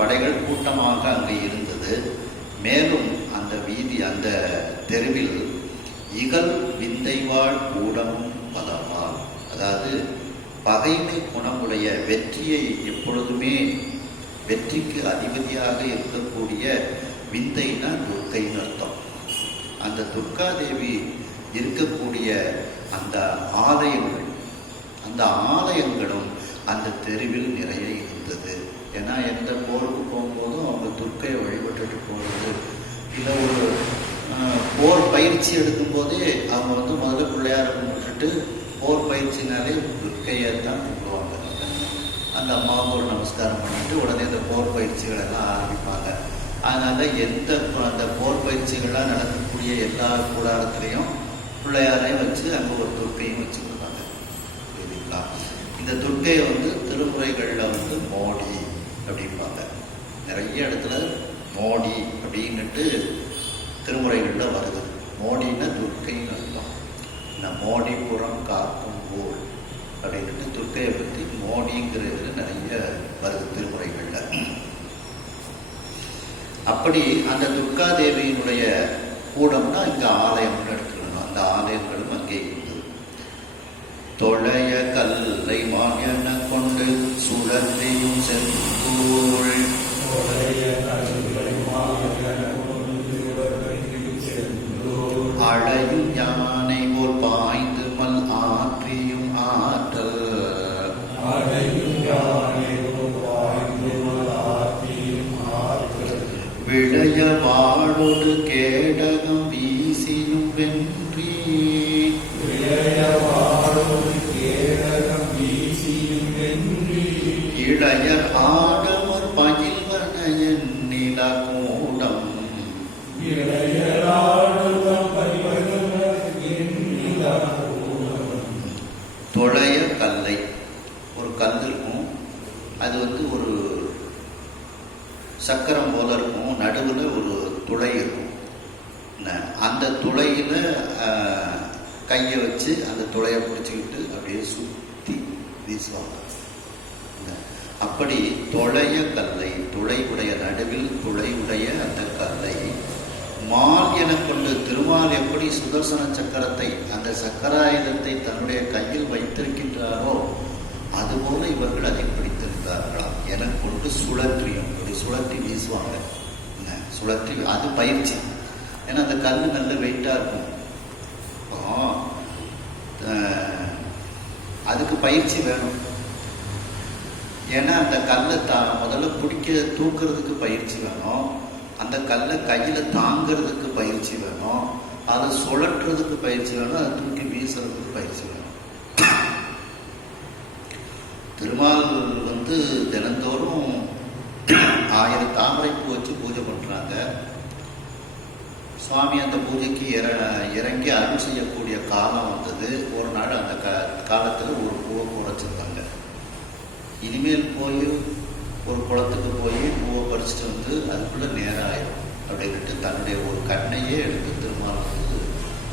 படைகள் கூட்டமாக அங்கே இருந்தது. மேலும் அந்த வீதி அந்த தெருவில் இகல் விந்தைவாழ் கூடமும் பலவால், அதாவது பகைமை குணமுடைய வெற்றியை எப்பொழுதுமே வெற்றிக்கு அதிபதியாக இருக்கக்கூடிய விந்தைனா துர்க்கைன்னு அர்த்தம். அந்த துர்காதேவி இருக்கக்கூடிய அந்த ஆலயங்கள், அந்த ஆலயங்களும் அந்த தெருவில் நிறைய இருந்தது. ஏன்னா எந்த போருக்கு போகும்போதும் அவங்க துர்க்கையை வழிபட்டுட்டு போகிறது. இல்லை ஒரு போர் பயிற்சி எடுக்கும்போதே அவங்க முதல்ல பிள்ளையார கும்பிட்டுட்டு போர் பயிற்சினாலே துர்க்கையை தான் கும்பிடுவாங்க. அந்த அம்மாவுக்கு ஒரு நமஸ்காரம் பண்ணிட்டு உடனே இந்த போர் பயிற்சிகள் எல்லாம் ஆரம்பிப்பாங்க. அதனால அந்த போர் பயிற்சிகள்லாம் நடக்கக்கூடிய எல்லா கூடாரத்திலையும் பிள்ளையாரையும் வச்சு அங்கே ஒரு துர்க்கையும் வச்சுருப்பாங்க. சரிங்களா? இந்த துர்க்கையை திருமுறைகளில் மோடி அப்படிம்பாங்க. நிறைய இடத்துல மோடி அப்படின்னுட்டு திருமுறைகளில் வருது. மோடின்னா துர்க்கைன்னு அர்த்தம். இந்த மோடிபுரம் காக்கும் போல் அப்படின்ட்டு துர்க்கையை பற்றி மோடிங்கிறது நிறைய வருது திருமுறைகளில். அப்படி அந்த துர்காதேவியினுடைய கூடம்னா இங்கே ஆலயம்னு எடுத்துக்கணும். அந்த ஆலயங்களும் அங்கே இருந்தது. தொழைய கல்லை மாயன கொண்டு சுழன்றியும் செந்தூள், அழையும் யானை போல் பாய்ந்து மல் ஆற்றியும் ஆற்றல், விளைய வாழோடு கேடகம் வீசியும் வென்றி, இளையர் ஆடவர் பயில்வன எண்ணில கூடம், தொழைய கல்லை, ஒரு கல் இருக்கும். அது ஒரு சக்கரம் போல இருக்கும். நடுவில் ஒரு துளை இருக்கும். அந்த துளையில் கையை வச்சு அந்த துளையை பிடிச்சிக்கிட்டு அப்படியே சுற்றி வீசுவாங்க. அப்படி தொழைய கல்லை, துளை உடைய நடுவில் துளை உடைய அந்த கல்லை மால் என கொண்டு, திருமால் எப்படி சுதர்சன சக்கரத்தை அந்த சக்கராயுதத்தை தன்னுடைய கையில் வைத்திருக்கின்றாரோ அதுபோல இவர்கள் அதை பிடித்திருந்தார்களாம். என கொண்டு சுழற்றியும், இப்படி சுழற்றி வீசுவாங்க. சுழற்றி, அது பயிற்சி. ஏன்னா அந்த கல் நல்ல வெயிட்டாக இருக்கும். அதுக்கு பயிற்சி வேணும். ஏன்னா அந்த கல்லை முதல்ல தூக்குறதுக்கு பயிற்சி வேணும். அந்த கல்லை கையில் தாங்கிறதுக்கு பயிற்சி வேணும். அதை சுழற்றுறதுக்கு பயிற்சி வேணும். அதை தூக்கி வீசுறதுக்கு பயிற்சி வேணும். திருமால் தினந்தோறும் 1000 தாமரைப்பூ வச்சு பூஜை பண்ணுறாங்க. சுவாமி அந்த பூஜைக்கு இறங்கி அருள் செய்யக்கூடிய காலம் வந்தது. ஒரு நாள் அந்த காலத்தில் ஒரு பூவை குறைச்சிருந்தாங்க. இனிமேல் போய் ஒரு குளத்துக்கு போய் பூவை பறிச்சுட்டு வந்து அதுக்குள்ளே நேரம் ஆயிடும் அப்படின்ட்டு தன்னுடைய ஒரு கண்ணையே எடுத்து திருமால் வந்து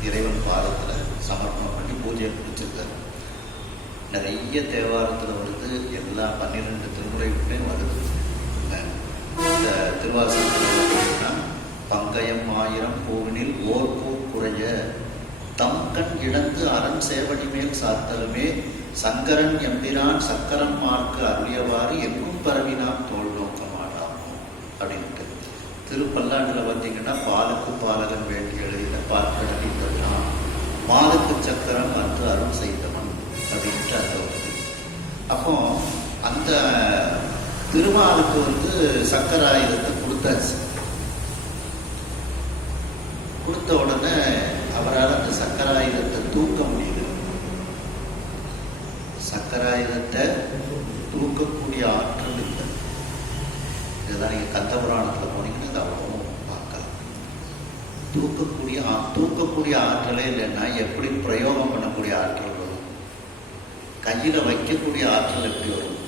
இறைவன் பாதத்தில் சமர்ப்பணம் பண்ணி பூஜையை பிடிச்சிருக்காரு. நிறைய தேவாரத்தில் வருது, எல்லா 12 திருமுறைக்குமே வருது. இந்த திருவாசகத்தில் பங்கயம் 1000 பூவினில் ஓர் பூ குறைய தம்கண் இழந்து அரண் சேவடி மேல் சாத்தலுமே சங்கரன் எம்பிரான் சக்கரன் மார்க்கு அருளியவாறு எங்கும் பரவினான் தோல் நோக்கமாடாமோ அப்படின்ட்டு. திருப்பல்லாண்டில் பார்த்தீங்கன்னா பாலுக்கு பாலகன் வேண்டி எழுதின பார்க்கடலி பெறான் மாலுக்கு சக்கரம் வந்து அருள் செய்தவன் அப்படின்ட்டு அதை வருது. அப்போ அந்த திருமாலுக்கு வந்து சக்கராயுதத்தை கொடுத்தாச்சு. கொடுத்த உடனே அவரால் அந்த சக்கராயுதத்தை தூக்க முடியுது. சக்கராயுதத்தை தூக்கக்கூடிய ஆற்றல் இல்லை. இதுதான் நீங்கள் கந்த புராணத்தில் போனீங்கன்னா அதை அவ்வளவும் பார்க்கலாம். தூக்கக்கூடிய ஆற்றலே இல்லைன்னா எப்படி பிரயோகம் பண்ணக்கூடிய ஆற்றல் வரும்? கையில் வைக்கக்கூடிய ஆற்றல் எப்படி வரும்?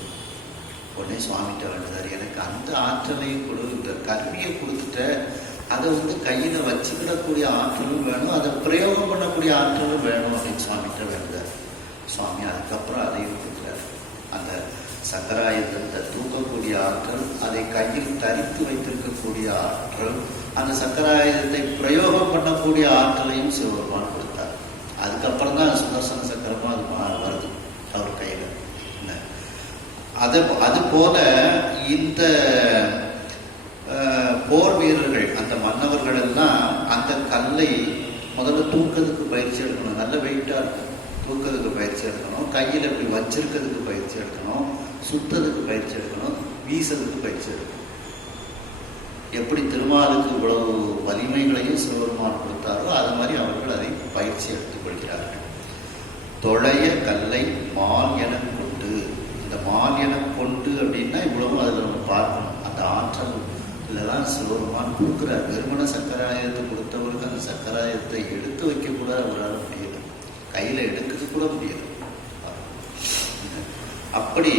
உடனே சுவாமிகிட்ட வேண்டுதார், எனக்கு அந்த ஆற்றலையும் கொடு, இந்த கருவியை கொடுத்துட்ட, அதை வந்து கையில் வச்சுக்கிடக்கூடிய ஆற்றலும் வேணும், அதை பிரயோகம் பண்ணக்கூடிய ஆற்றலும் வேணும் அப்படின்னு சுவாமிகிட்ட வேண்டுதார். சுவாமி அதுக்கப்புறம் அதை கொடுக்குறார். அந்த சக்கராயுதத்தை தூக்கக்கூடிய ஆற்றல், அதை கையில் தரித்து வைத்திருக்கக்கூடிய ஆற்றல், அந்த சக்கராயுதத்தை பிரயோகம் பண்ணக்கூடிய ஆற்றலையும் சிவபெருமான் கொடுத்தார். அதுக்கப்புறம் தான் சுதர்சன சக்கரமாக அது வருது அவர் கையில். அது போல இந்த போர் வீரர்கள், அந்த மன்னவர்கள் எல்லாம் அந்த கல்லை முதல்ல தூக்கிறதுக்கு பயிற்சி எடுக்கணும். நல்ல வெயிட்டாக இருக்கும், தூக்கிறதுக்கு பயிற்சி எடுக்கணும். கையில் இப்படி வச்சிருக்கிறதுக்கு பயிற்சி எடுக்கணும். சுத்ததுக்கு பயிற்சி எடுக்கணும். வீசதுக்கு பயிற்சி எடுக்கணும். எப்படி திருமாலுக்கு இவ்வளவு வலிமைகளையும் சிவபெருமான் கொடுத்தாரோ அது மாதிரி அவர்கள் அதை பயிற்சி எடுத்துக் கொள்கிறார்கள். தொழைய கல்லை மால் என கொண்டு, இந்த மால் என கொண்டு அப்படின்னா இவ்வளவும் அதில் நம்ம பார்க்கணும். அந்த ஆற்றல் இதெல்லாம் சிவபெருமான் கொடுக்குறார். வெறுமன சக்கராயுதத்தை கொடுத்தவருக்கு அந்த சக்கராயுதத்தை எடுத்து வைக்கக்கூட அவரால் முடியல, கையில் எடுக்கிறது கூட முடியல. அப்படி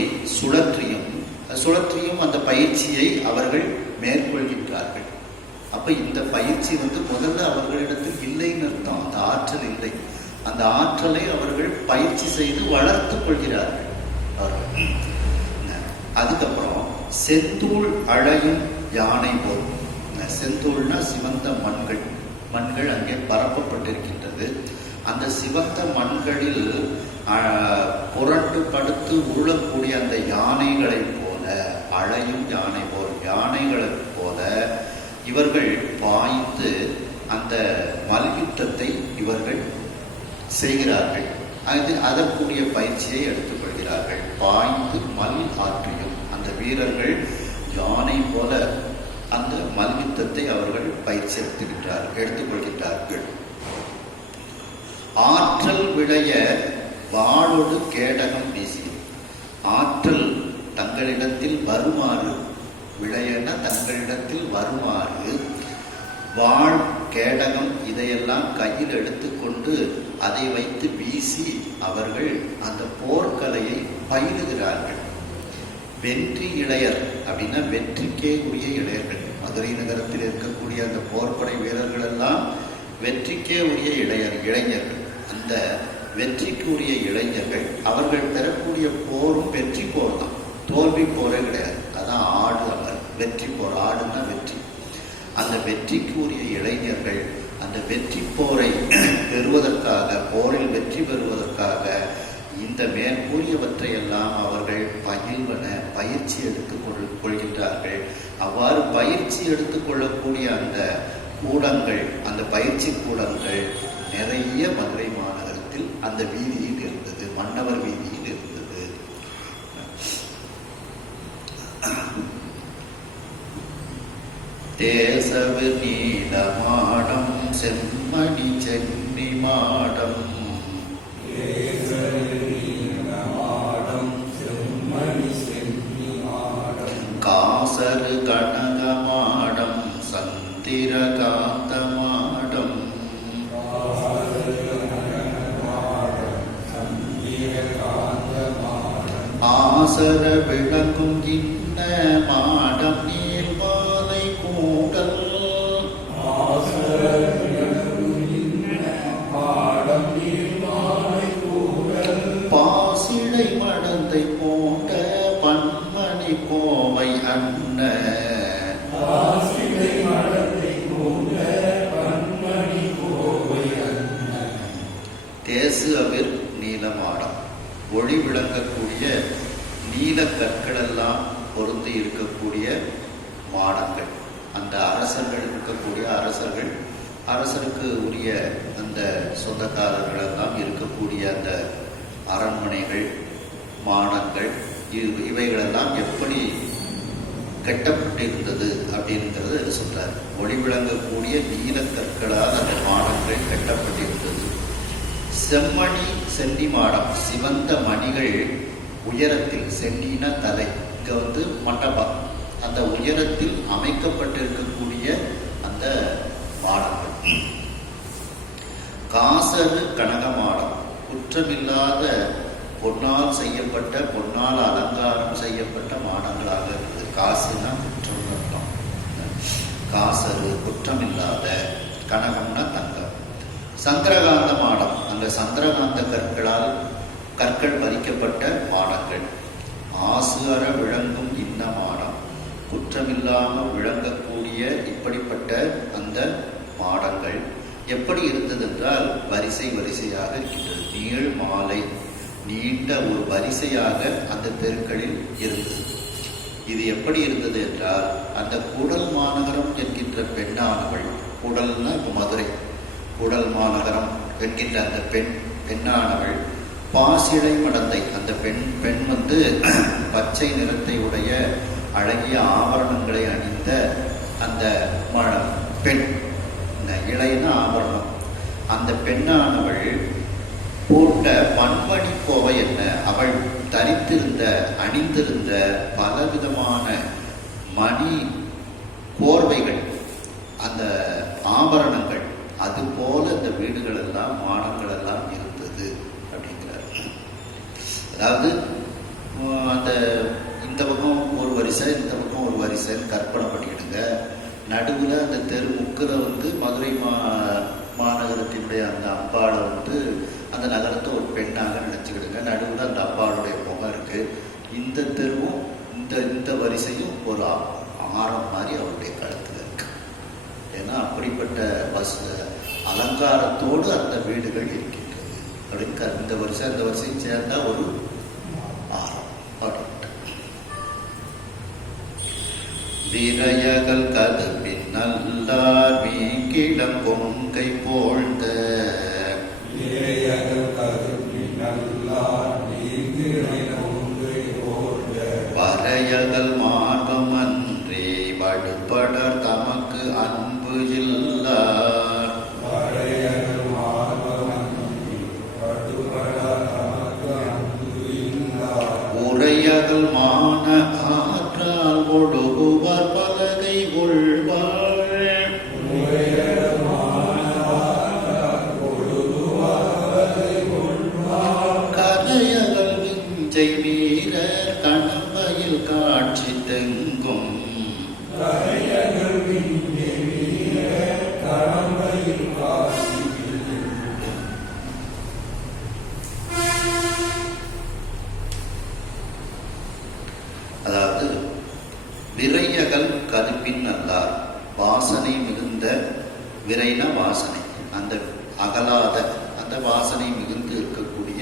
சுழற்றியும் அந்த பயிற்சியை அவர்கள் மேற்கொள்கின்றார்கள். அப்ப இந்த பயிற்சி வந்து முதல்ல அவர்களிடத்தில் இல்லைன்னு அர்த்தம். அந்த ஆற்றல் இல்லை. அந்த ஆற்றலை அவர்கள் பயிற்சி செய்து வளர்த்து கொள்கிறார்கள் அவர்கள். அதுக்கப்புறம் செந்தூள் அழையும் யானை போல். செந்தூள்னா சிவந்த மண்கள் அங்கே பரப்பப்பட்டிருக்கின்றது. அந்த சிவந்த மண்களில் புரண்டு படுத்து உருளக்கூடிய அந்த யானைகளை போல, அழையும் யானை போல், யானைகளை போல இவர்கள் பாய்ந்து அந்த மல்யுத்தத்தை இவர்கள் செய்கிறார்கள். அதற்குரிய பயிற்சியை எடுத்துக்கொள்கிறார்கள். பாய்ந்து மல் ஆற்றியும் அந்த வீரர்கள் யானை போல அந்த மல்யுத்தத்தை அவர்கள் பயிற்சி எடுத்துக்கொள்கின்றார்கள். ஆற்றல் விளைய வாழோடு கேடகம் வீசி, ஆற்றல் தங்களிடத்தில் வருமாறு, விளையன தங்களிடத்தில் வருமாறு வாழ் கேடகம் இதையெல்லாம் கையில் எடுத்துக்கொண்டு அதை வைத்து வீசி அவர்கள் அந்த போர்க்கலையை பயிலுகிறார்கள். வெற்றி இளையர் அப்படின்னா வெற்றிக்கே உரிய இளையர்கள். மதுரை நகரத்தில் இருக்கக்கூடிய அந்த போர்ப்படை வீரர்கள் எல்லாம் வெற்றிக்கே உரிய இளைஞர்கள். அந்த வெற்றிக்கு உரிய இளைஞர்கள் அவர்கள் பெறக்கூடிய போரும் வெற்றி போர் தான், தோல்வி போரே கிடையாது. அதான் ஆடு அமர் வெற்றி போர். ஆடுன்னா வெற்றி. அந்த வெற்றிக்கு உரிய இளைஞர்கள் அந்த வெற்றி போரை பெறுவதற்காக, போரில் வெற்றி பெறுவதற்காக இந்த மேற்கூறியவற்றை எல்லாம் அவர்கள் பயிற்சி எடுத்துக் கொள்கின்றார்கள். அவ்வாறு பயிற்சி எடுத்துக்கொள்ளக்கூடிய அந்த கூடங்கள், அந்த பயிற்சி கூடங்கள் நிறைய மதுரை மாநகரத்தில் அந்த வீதியில் இருந்தது, மன்னவர் வீதியில் இருந்தது. தேசவு நீல மாடம் செம்மணி சென்னி மாடம், காசரு கனக மாடம் சந்திர காந்த மாடம், ஆசர விளங்கும் இன்ன மாடம் நீர் மாலை கூடல் பாசிடை மடந்தை போன்ற பன்மணி கோவை அன்ன தேசு அவிர் நீலமாடம் ஒளி விளங்கக்கூடிய நீல கற்களெல்லாம் பொருந்தி இருக்கக்கூடிய மாடங்கள். அந்த அரசர்கள் இருக்கக்கூடிய அரசருக்கு உரிய அந்த சொந்தக்காரர்கள் எல்லாம் இருக்கக்கூடிய அந்த அரண்மனைகள், மாடங்கள், இவைகளெல்லாம் எப்படி கட்டப்பட்டிருந்தது அப்படிங்கிறது சொல்றார். ஒளி விளங்கக்கூடிய நீல கற்களால் அந்த மாடங்கள் கட்டப்பட்டிருந்தது. செம்மணி சென்னி மாடம், சிவந்த மணிகள் உயரத்தில், சென்னின தலை, இங்க மண்டபம், அந்த உயரத்தில் அமைக்கப்பட்டிருக்கக்கூடிய அந்த மாடங்கள். காசரு கனக மாடம், குற்றமில்லாத பொன்னால் செய்யப்பட்ட, பொன்னால் அலங்காரம் செய்யப்பட்ட மாடங்களாக இருக்குது. காசுனா குற்றம் அர்த்தம். காசரு குற்றமில்லாத, கனகம்னா தங்கம். சந்திரகாந்த மாடம், அங்க சந்திரகாந்த கற்கள் பதிக்கப்பட்ட மாடங்கள். ஆசு அற விளங்கும் இன்ன மாடம், குற்றமில்லாமல் விளங்கக்கூடிய இப்படிப்பட்ட அந்த மாடங்கள் எப்படி இருந்தது என்றால் வரிசை வரிசையாக இருக்கின்றது. நீள் மாலை, நீண்ட ஒரு வரிசையாக அந்த தெருக்களில் இருந்தது. இது எப்படி இருந்தது என்றால், அந்த கூடல் மாநகரம் என்கின்ற பெண்ணானவள், கூடல்னா இப்போ மதுரை, கூடல் மாநகரம் என்கின்ற அந்த பெண்ணானவள் பாசிடை மடந்தை, அந்த பெண் பச்சை நிறத்தை உடைய அழகிய ஆபரணங்களை அணிந்த அந்த பெண், இளையன ஆபரணம், அந்த பெண்ணானவள் போட்ட பன்மணி கோவை என்ன, அவள் தரித்திருந்த அணிந்திருந்த பலவிதமான மணி கோர்வைகள், அந்த ஆபரணங்கள், அது போல இந்த வீடுகள் எல்லாம், மாடங்கள் எல்லாம் இருந்தது அப்படிங்கிறார். அதாவது அந்த இந்த பக்கம் ஒரு வரிசை, இந்த பக்கம் ஒரு வரிசைன்னு கற்பனை பண்ணிக்கிடுங்க. நடுவில் அந்த தெரு முக்கில் மதுரை மாநகரத்தினுடைய அந்த அம்பாளை அந்த நகரத்தை ஒரு பெண்ணாக நினைச்சுக்கிடுங்க. நடுவில் அந்த அம்பாளுடைய முகம் இருக்கு. இந்த தெருவும் இந்த வரிசையும் ஒரு ஆரம் மாதிரி அவருடைய கழுத்தில் இருக்கு. ஏன்னா அப்படிப்பட்ட அலங்காரத்தோடு அந்த வீடுகள் இருக்கின்றது அப்படின்னு இந்த வருஷம் அந்த வருஷம் சேர்ந்தா ஒரு ஆரம் அப்படின்ட்டு. விரையகல் கதப்பின் நல்லார் வீங்கிடம் பொங்கை போழ்ந்த வரையகல் மார்பம் அன்றே வடுபடர் தமக்கு அன்பு இல்லார். உரையகல் மான ஆற்றால் ஒடுகுவர் பலகை கொள்வார். கரையகல் விஞ்சை வீரர் கணவையில் காட்சி தெங்கும். அதாவது விரையகல் கதுப்பின் நல்லார், வாசனை மிகுந்த, விரைன வாசனை, அந்த அகலாத அந்த வாசனை மிகுந்து இருக்கக்கூடிய,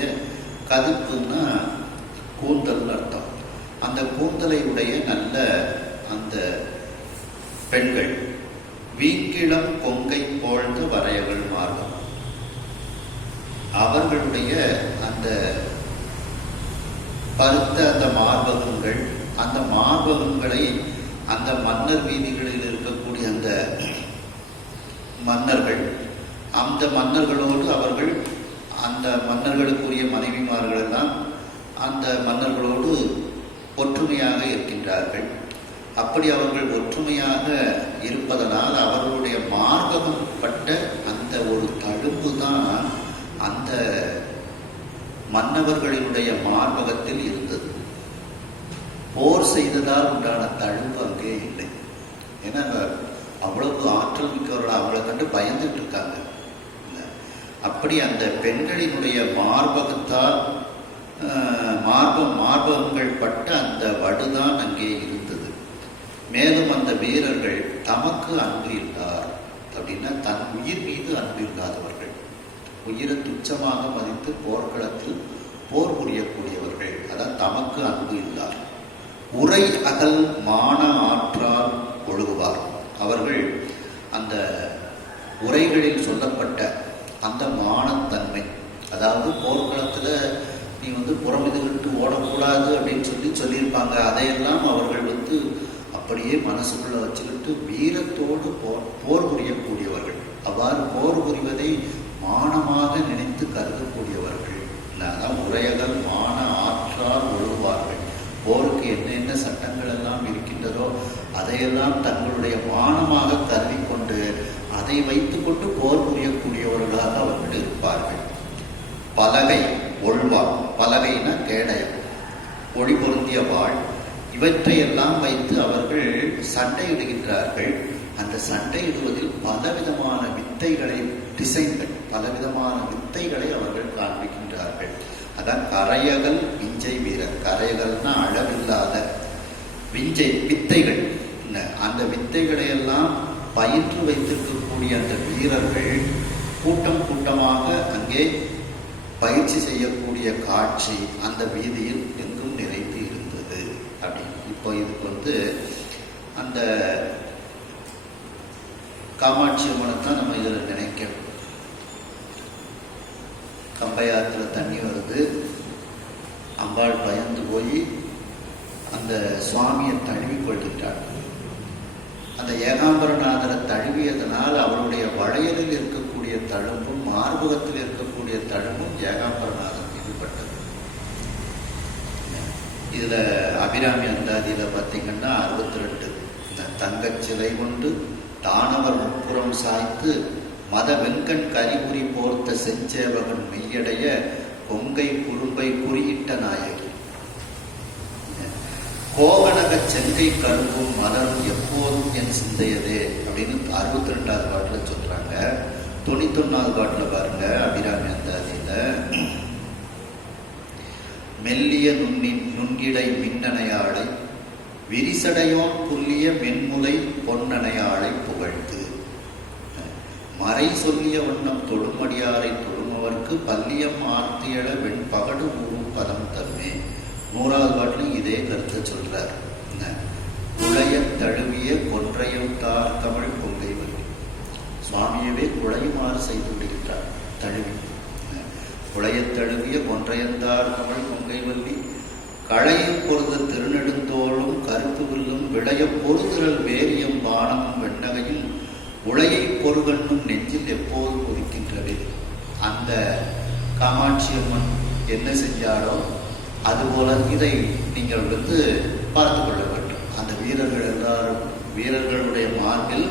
கதுப்புன்னா கூந்தல் அர்த்தம். அந்த கூந்தலை உடைய நல்ல அந்த பெண்கள், வீங்கிளம் கொங்கை போழ்ந்த வரையகள் மார்க்கம், அவர்களுடைய அந்த பருத்த அந்த மார்பகங்கள், அந்த மார்பகங்களை அந்த மன்னர் வீதிகளில் இருக்கக்கூடிய அந்த மன்னர்கள், அந்த மன்னர்களோடு அவர்கள், அந்த மன்னர்களுக்குரிய மனைவிமார்கள் எல்லாம் அந்த மன்னர்களோடு ஒற்றுமையாக இருக்கின்றார்கள். அப்படி அவர்கள் ஒற்றுமையாக இருப்பதனால் அவர்களுடைய மார்பகம் பட்ட அந்த ஒரு தழும்பு தான் அந்த மன்னவர்களினுடைய மார்பகத்தில் இருந்தது. போர் செய்ததால் உண்டான தழும்பு அங்கே இல்லை. ஏன்னா அவ்வளவு ஆற்றல் மிக்கவர்கள் அவங்கள கண்டு பயந்துட்டு இருக்காங்க. அப்படி அந்த பெண்களினுடைய மார்பகத்தால் மார்பகங்கள் பட்ட அந்த வடுதான் அங்கே இருந்தது. மேலும் அந்த வீரர்கள் தமக்கு அன்பு இல்லார் அப்படின்னா தன் உயிர் மீது அன்பு இல்லாதவர்கள், உயிரை துச்சமாக மதித்து போர்க்களத்தில் போர் புரியக்கூடியவர்கள், அதான் தமக்கு அன்பு இல்லார். உரை அகல் மான ஆற்றால் ஒழுகுவார். அவர்கள் அந்த உரைகளில் சொல்லப்பட்ட அந்த மானத்தன்மை, அதாவது போர்க்களத்தில் நீ புறம் இது விட்டு ஓடக்கூடாது அப்படின்னு சொல்லியிருப்பாங்க. அதையெல்லாம் அவர்கள் அப்படியே மனசுக்குள்ள வச்சுக்கிட்டு வீரத்தோடு போர் புரியக்கூடியவர்கள், அவ்வாறு போர் புரிவதை மானமாக நினைத்து கருதக்கூடியவர்கள். அதான் உரையகல் மான ஆற்றால் ஒழுகுவார்கள். போருக்கு என்னென்ன சட்டங்கள் எல்லாம் இருக்கின்றதோ அதையெல்லாம் தங்களுடைய மானமாக கருதி கொண்டு அதை வைத்துக்கொண்டு போர் புரியக்கூடியவர்களாக அவர்கள் இருப்பார்கள். பலகை ஒழ்வாள், பலகைனா கேடயம், ஒளி பொருந்திய வாழ், இவற்றையெல்லாம் வைத்து அவர்கள் சண்டையிடுகின்றார்கள். அந்த சண்டையிடுவதில் பலவிதமான வித்தைகளை, டிசைன்கள், பலவிதமான வித்தைகளை அவர்கள் காண்பிக்கின்றார்கள். அதான் கரையகல் விஞ்சை வீரர். கரையகல்னா அளவில்லாத, விஞ்சை வித்தைகள். அந்த வித்தைகளை எல்லாம் பயின்று வைத்திருக்கக்கூடிய அந்த வீரர்கள் கூட்டம் கூட்டமாக அங்கே பயிற்சி செய்யக்கூடிய காட்சி அந்த வீதியில் எங்கும் நிறைந்து இருந்தது. அப்படி இப்போ இதுக்கு அந்த காமாட்சி அம்மனை தான் நம்ம இதில் நினைக்கணும். கம்பையாத்துல தண்ணி வருது, அம்பாள் பயந்து போய் அந்த சுவாமியை தழுவி கொள்கின்றாள். அந்த ஏகாம்பரநாதரை தழுவியதனால் அவருடைய வளையலில் இருக்கக்கூடிய தழும்பும் மார்பகத்தில் இருக்கக்கூடிய தழும்பும் ஏகாம்பரநாதன் மீது பட்டது. இதுல அபிராமி அந்தாதியில பார்த்தீங்கன்னா 62 இந்த தங்கச் சிலை கொண்டு தானவர் முப்புறம் சாய்த்து மத வெண்கண் கரிபுரி போர்த்த செஞ்சேவகன் மெய்யடைய கொங்கை குறும்பை குறியிட்ட நாயகி, கோகனக செங்கை கரும்பும் மலரும் எப்போதும் என் சிந்தையதே அப்படின்னு 62வது பாட்டுல சொல்றாங்க. 91வது பாட்டுல பாருங்க அபிராமி அந்தாதியில மெல்லிய நுண்கிடை மின்னணையாளை விரிசடையோன் புல்லிய மென்முலை பொன்னணையாளை புகழ்த்து மறை சொல்லிய வண்ணம் தொடுமடியாரை தொடுமவர்க்கு பல்லியம் ஆர்த்தியள வெண் பகடு ஊரும் பதம் தருமே. 100வது பாட்டிலும் இதே கருத்தை சொல்றார். குளைய தழுவிய கொன்றையம் தார் தமிழ் பொங்கை வள்ளி, சுவாமியவே குழையுமாறு செய்து விடுகின்றார். தழுவி குளைய தழுவிய கொன்றையந்தார் தமிழ் பொங்கை வள்ளி களையை பொருத திருநெடுந்தோளும் கருப்பு வில்லும் விளைய பொருதிரல் வேரியம் பானமும் வெண்ணகையும் உளையை பொருகண்ணும் நெஞ்சில் எப்போதும் ஒதுக்கின்றவே. அந்த காமாட்சி அம்மன் என்ன செஞ்சாலோ அதுபோல இதை நீங்கள் பார்த்து கொள்ள வேண்டும். அந்த வீரர்கள் எல்லாரும் வீரர்களுடைய மார்பில்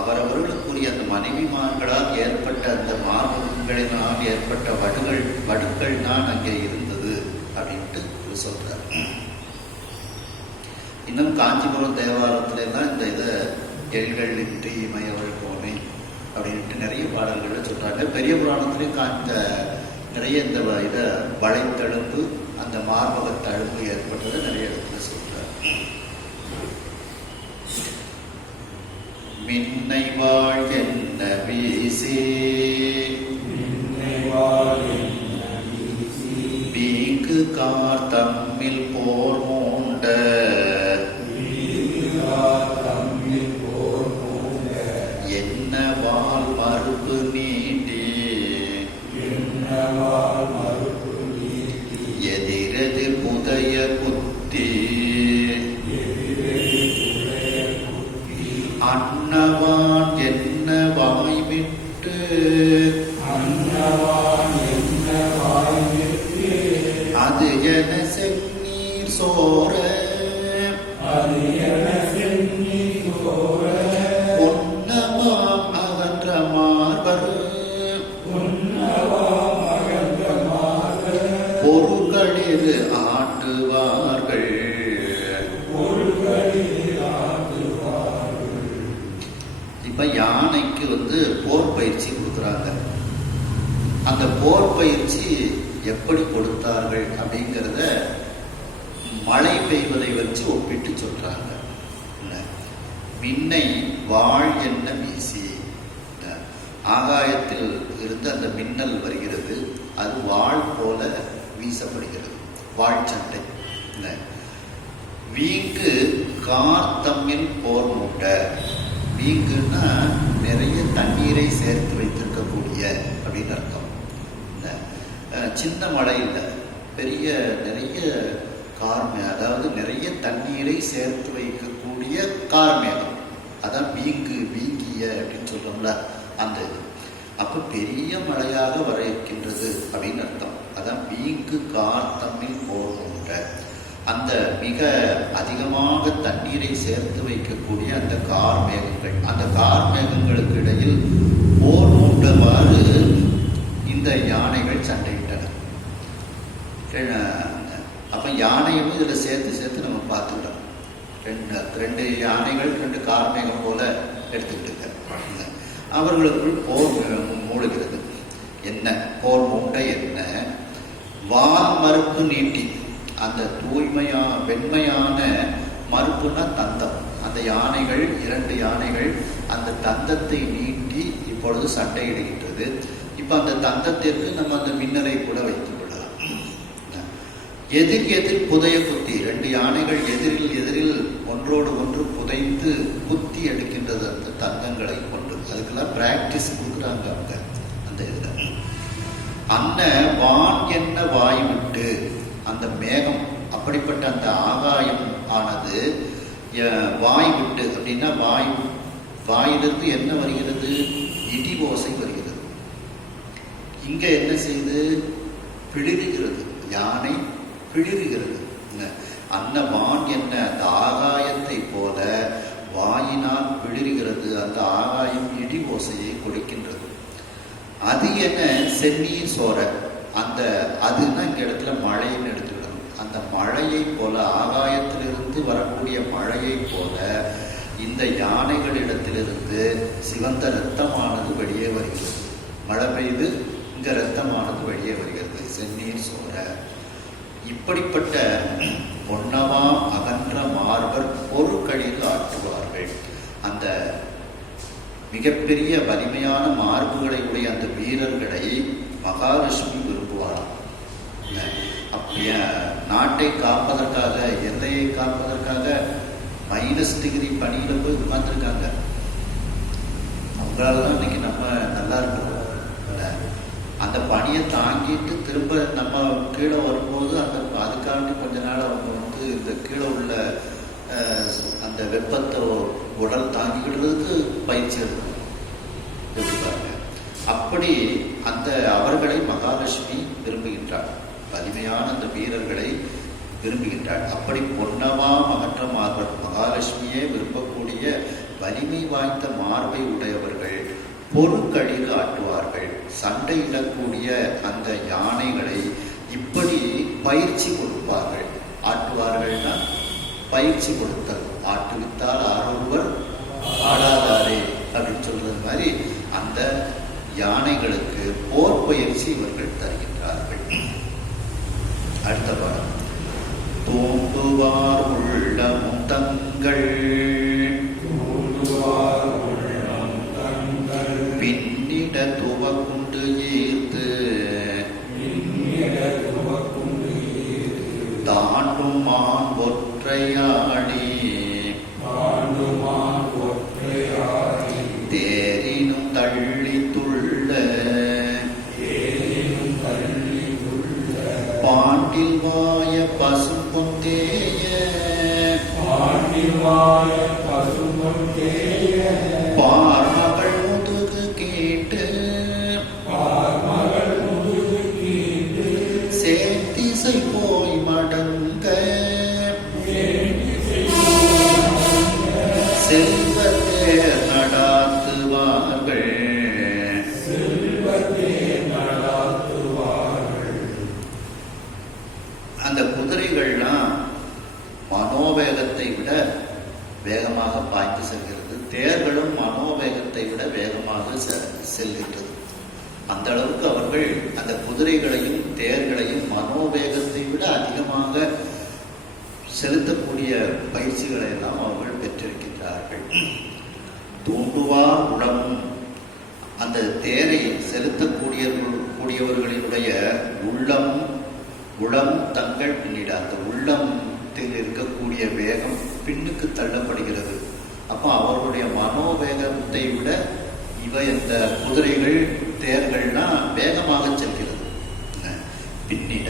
அவரவர்களுக்குரிய அந்த மனைவிமார்களால் ஏற்பட்ட அந்த மார்பகங்களினால் ஏற்பட்ட வடுக்கள் தான் அங்கே இருந்தது அப்படின்ட்டு சொல்றார். இன்னும் காஞ்சிபுரம் தேவாலயத்துல எல்லாம் இந்த இதை எழில்கள் இன்றி இமையவள் போனே அப்படின்ட்டு நிறைய பாடல்கள் சொல்றாங்க. பெரிய புராணத்திலையும் நிறைய இந்த இதை வளைத்தழும்பு, அந்த மார்பக தழும்பு ஏற்பட்டதை நிறைய இடத்துல சொல்றார். மின்னை வாழ் என்ன வீசி வீங்கு கார் தம்மில் போர் மூண்ட என்ன வாழ் மறுப்பு நீட்டி எதிரெதிர் புதைய குத்தி அன்னவான் என்ன வாய் விட்டு அது என செந்நீர் சோர பொன்னவாம் அகன்ற மார்பர் பொருள்களில் ஆண்டுவார்கள் போர் பயிற்சி கொடுக்குறாங்க. அந்த போர் பயிற்சி எப்படி கொடுத்தார்கள் அப்படிங்கிறத மழை பெய்வதை வச்சு ஒப்பிட்டு சொல்றாங்க. மின்னை வாழ் என்ன வீசி, ஆகாயத்தில் இருந்து அந்த மின்னல் வருகிறது, அது வாழ் போல வீசப்படுகிறது, வாழ் சட்டை. வீங்கு கார்த்தம்மில் போர் மூட்டை. வீங்குன்னா நிறைய தண்ணீரை சேர்த்து வைத்திருக்கக்கூடிய அப்படின்னு அர்த்தம். சின்ன மழை இல்லை, பெரிய நிறைய அதாவது நிறைய தண்ணீரை சேர்த்து வைக்கக்கூடிய கார்மேகம். அதான் வீங்கு, வீங்கிய அப்படின்னு சொல்றோம்ல அந்த இது. அப்ப பெரிய மழையாக வர இருக்கின்றது அப்படின்னு அர்த்தம். அதான் வீங்கு கார்த்தம்மில் போர் மூட்டை. அந்த மிக அதிகமாக தண்ணீரை சேர்த்து வைக்கக்கூடிய அந்த கார்மேகங்கள், அந்த கார்மேகங்களுக்கு இடையில் போர் மூட்டவாறு இந்த யானைகள் சண்டையிட்டன. அப்ப யானையும் இதுல சேர்த்து நம்ம பார்த்துக்கிட்டோம். ரெண்டு யானைகள், ரெண்டு கார்மேகம் போல எடுத்துக்கிட்டு அவர்களுக்குள் போர் மூடுகிறது. என்ன போர் மூட்டை? என்ன வால் மறுப்பு நீட்டி, அந்த வெண்மையான மறுப்புனா தந்தம். அந்த யானைகள், இரண்டு யானைகள் அந்த தந்தத்தை நீட்டி இப்பொழுது சண்டையிடுகின்றது. இப்ப அந்த தந்தத்திற்கு நம்ம அந்த மின்னலை கூட வைத்துக் கொள்ளலாம். எதிர் புதைய குத்தி, ரெண்டு யானைகள் எதிரில் ஒன்றோடு ஒன்று புதைந்து குத்தி எடுக்கின்றது அந்த தந்தங்களை கொண்டு. அதுக்கெல்லாம் பிராக்டிஸ் கொடுக்குறாங்க அவங்க அந்த இதுல. அன்ன வான் என்ன வாய் விட்டு, அந்த மேகம் அப்படிப்பட்ட அந்த ஆகாயம் ஆனது வாய் விட்டு அப்படின்னா வாயிலிருந்து என்ன வருகிறது? இடி ஓசை வருகிறது. இங்க என்ன செய்து பிளிறுகிறது, யானை பிளிறுகிறது. அன்னவான் என்ன, அந்த ஆகாயத்தை போல வாயினால் பிளிறுகிறது. அந்த ஆகாயம் இடி ஓசையை கொடுக்கின்றது. அது என்ன செந்நீர் சோர, அந்த அதுன்னா இந்த இடத்துல மழைன்னு எடுத்துக்கிடணும். அந்த மழையை போல, ஆகாயத்திலிருந்து வரக்கூடிய மழையை போல இந்த யானைகளிடத்திலிருந்து சிவந்த இரத்தமானது வெளியே வருகிறது. மழை பெய்து இங்க இரத்தமானது வெளியே வருகிறது, செந்நீர் சோர. இப்படிப்பட்ட பொன்னவாம் அகன்ற மார்பர் பொருட்களில் ஆற்றுவார்கள். அந்த மிகப்பெரிய வலிமையான மார்புகளை உடைய அந்த வீரர்களை மகாலட்சுமி விரும்புவாராம். அப்படியே நாட்டை காப்பதற்காக, எல்லையை காப்பதற்காக -டிகிரி பனியில போய் உட்கார்ந்துருக்காங்க. அவங்களால தான் இன்னைக்கு நம்ம நல்லா இருக்கிறோம். அந்த பனியை தாங்கிட்டு திரும்ப நம்ம கீழே வரும்போது அதுக்காண்டி கொஞ்ச நாள் அவங்க இந்த கீழே உள்ள அந்த வெப்பத்தை உடல் தாங்கிக்கிடுறதுக்கு பயிற்சி எடுப்பாங்க. அப்படி அந்த அவர்களை மகாலட்சுமி விரும்புகின்றார். வலிமையான அந்த வீரர்களை விரும்புகின்றார். அப்படி பொன்னவா அகன்ற மார்பர், மகாலட்சுமியே விரும்பக்கூடிய வலிமை வாய்ந்த மார்பை உடையவர்கள் பொருட்களில் ஆட்டுவார்கள். சண்டையிடக்கூடிய அந்த யானைகளை இப்படி பயிற்சி கொடுப்பார்கள். ஆட்டுவார்கள்னா பயிற்சி கொடுத்தல். ஆட்டுவித்தால் ஆரொருவர் ஆடாதாரே அப்படின்னு சொல்றது மாதிரி அந்த யானைகளுக்கு போர் பயிற்சி இவர்கள் தருகின்றார்கள். அடுத்த பாடம். தோண்டுவார் உள்ளமும் தங்கள் பின்னிட துவக்குண்டு ஈர்த்து தாண்டுமான் ஒற்றையாடி தேரினும் தள்ளி துள்ள பாண்டில் வாய பசும்பொந்தேய பார்மகள் முதுகு கேட்டு சேர்த்திசை போய் மடங்க வேகமாக செல்கின்றது. அந்த அளவுக்கு அவர்கள் அந்த குதிரைகளையும் தேர்களையும் மனோவேகத்தை விட அதிகமாக செலுத்தக்கூடிய பயிற்சிகளை எல்லாம் அவர்கள் பெற்றிருக்கின்றார்கள். தூண்டுவா உளமும், அந்த தேரை செலுத்தக்கூடியவர்களினுடைய உளம் தங்கள் பின்னிட, அந்த உள்ளத்தில் இருக்கக்கூடிய வேகம் பின்னுக்கு தள்ளப்படுகிறது. அப்போ அவர்களுடைய மனோவேகத்தை விட இவை இந்த குதிரைகள் தேர்கள்னா வேகமாக செல்கிறது. பின்னிட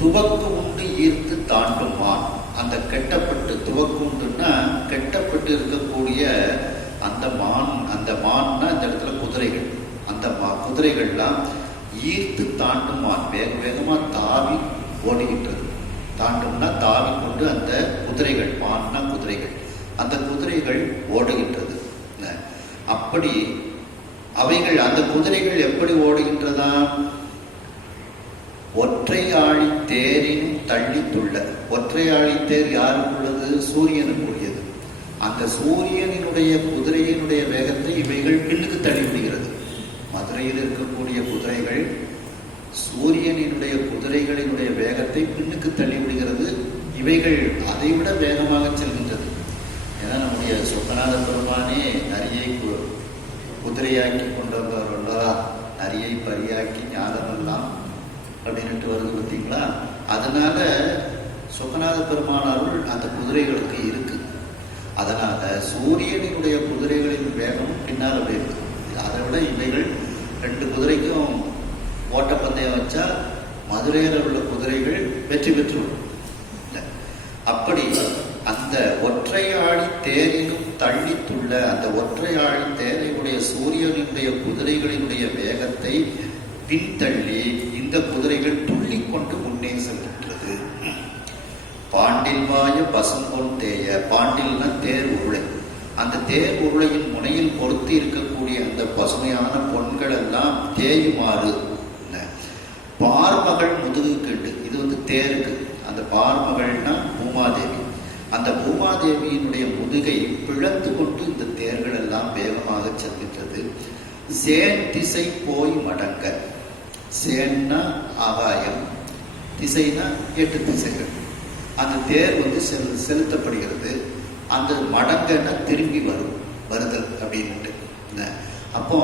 துவக்கு உண்டு ஈர்த்து தாண்டுமா, அந்த கெட்டப்பட்டு துவக்கு உண்டுன்னா கெட்டப்பட்டு இருக்கக்கூடிய அந்த மான்னா இந்த இடத்துல குதிரைகள், அந்த குதிரைகள்லாம் ஈர்த்து தாண்டுமான் வேக வேகமா தாவி ஓடுகின்றது. தாண்டும்னா தாவி கொண்டு அந்த குதிரைகள், மான்னா குதிரைகள், அந்த குதிரைகள் ஓடுகின்றது. அப்படி அவைகள் அந்த குதிரைகள் எப்படி ஓடுகின்றதா? ஒற்றை ஆழி தேரினும் தள்ளித்துள்ள. ஒற்றை ஆழி தேர் யாருக்குள்ளது? சூரியனுக்குரியது. அந்த சூரியனினுடைய குதிரையினுடைய வேகத்தை இவைகள் பின்னுக்கு தள்ளி விடுகிறது. மதுரையில் இருக்கக்கூடிய குதிரைகள் சூரியனினுடைய குதிரைகளினுடைய வேகத்தை பின்னுக்கு தள்ளி விடுகிறது. இவைகள் அதைவிட வேகமாக செல்கின்றது. ஏன்னா நம்முடைய சொக்கநாத பெருமானே நரியை குதிரையாக்கி கொண்டு வந்தவர்களா, நரியை பரியாக்கி ஞானமெல்லாம் அப்படின்ட்டு வருது பார்த்தீங்களா? அதனால சொக்கநாத பெருமான் அருள் அந்த குதிரைகளுக்கு இருக்கு. அதனால சூரியனினுடைய குதிரைகளின் வேகம் பின்னால் அப்படி இருக்கு. அதை விட இவைகள் 2 குதிரைக்கும் ஓட்டப்பந்தயம் வச்சா மதுரையில் உள்ள குதிரைகள் வெற்றி பெற்றுவிடும். அப்படி அந்த ஒற்றையாழி தேரிலும் தள்ளித்துள்ள அந்த ஒற்றையாழி தேரையுடைய சூரியனுடைய குதிரைகளினுடைய வேகத்தை பின்தள்ளி இந்த குதிரைகள் துள்ளி கொண்டு முன்னே செல்கின்றது. பாண்டில் வாய பசும்பொன் தேய, பாண்டில்னா தேர் உருளை, அந்த தேர் உருளையின் முனையில் பொருத்தி இருக்கக்கூடிய அந்த பசுமையான பொன்கள் எல்லாம் தேயுமாறு. பார்மகள் முதுகு கெட்டு, இது தேருக்கு, அந்த பார்மகள்னா பூமாதேவி, அந்த பூமாதேவியினுடைய முதுகை பிளந்து கொண்டு இந்த தேர்கள் எல்லாம் வேகமாக செல்கின்றது. சேன் திசை போய் மடங்க, சேன்னா ஆகாயம், திசைனா 8 திசைகள். அந்த தேர் செலுத்தப்படுகிறது. அந்த மடங்கன்னா திரும்பி வருதல் அப்படின்ட்டு. அப்போ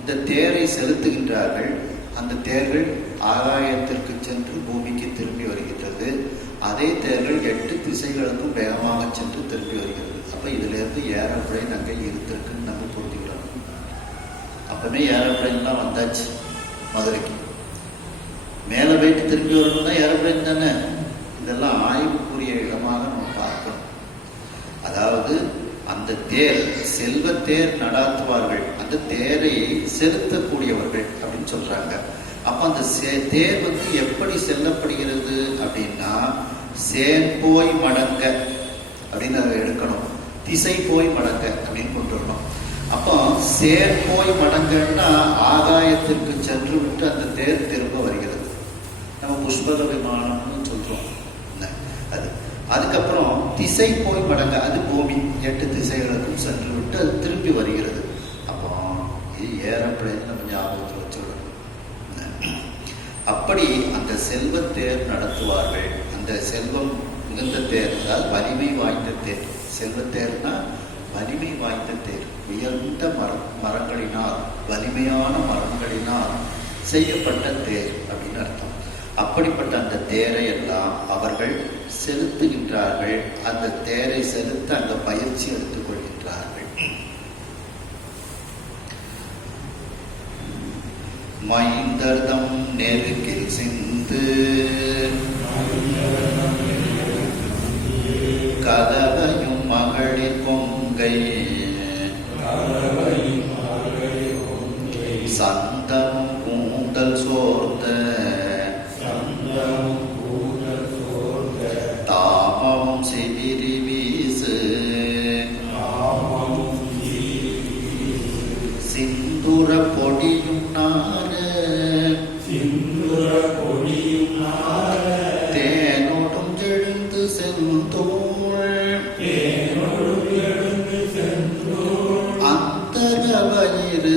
இந்த தேரை செலுத்துகின்றார்கள். அந்த தேர்கள் ஆகாயத்திற்கு சென்று பூமிக்கு திரும்பி வருகின்றது. அதே தேர்கள் 8 திசைகளுக்கும் வேகமாக சென்று திரும்பி வருகிறது. அப்ப இதுல இருந்து ஏரோப்ளைன் அங்கே இருந்திருக்குன்னு நம்ம புரிஞ்சுக்கிறோம். அப்பவே ஏரோப்ளைன்லாம் வந்தாச்சு மதுரைக்கு. மேல போயிட்டு திரும்பி வரணும்னா ஏரோப்ளைன் தானே. இதெல்லாம் ஆய்வுக்குரிய இடமாக நம்ம பார்க்கணும். அதாவது அந்த தேர் செல்வ தேர் நடாத்துவார்கள், அந்த தேரை செலுத்தக்கூடியவர்கள் அப்படின்னு சொல்றாங்க. அப்ப அந்த தேர் எப்படி செல்லப்படுகிறது அப்படின்னா, சேன் போய் மடங்க அப்படின்னு அதை எடுக்கணும், திசை போய் மடங்க அப்படின்னு கொண்டு வரணும். அப்போ சேன் போய் மடங்கன்னா ஆகாயத்திற்கு சென்று விட்டு அந்த தேர் திரும்ப வருகிறது. நம்ம புஷ்பக விமானம்னு சொல்றோம் அது. அதுக்கப்புறம் திசை போய் மடங்க, அது பூமி 8 திசைகளுக்கும் சென்று விட்டு அது திரும்பி வருகிறது. அப்போ இது ஏரோப்ளைன் நம்ம ஞாபகத்தில் வச்சுள்ளோம். அப்படி அந்த செல்வத்தேர் நடத்துவார்கள். அந்த செல்வம் மிகுந்த தேர், அதாவது வலிமை வாய்ந்த தேர். செல்வத்தேர்னா வலிமை வாய்ந்த தேர், உயர்ந்த மரங்களினால், வலிமையான மரங்களினால் செய்யப்பட்ட தேர் அப்படின்னு அர்த்தம். அப்படிப்பட்ட அந்த தேரை எல்லாம் அவர்கள் செலுத்துகின்றார்கள். அந்த தேரை செலுத்த அந்த பயிற்சி எடுத்துக் கொள்கின்றார்கள். மைந்தர்தம் நெருக்கில் சிந்து கதவையும் மகளிர் கொங்கை சந்தமும் கூந்தல் சோர்ந்த தாமமும் சிவிரி வீசு சிந்துர பொடியும் நார தேனோடும் எழுந்து செந்தோள் அந்தர வயிறு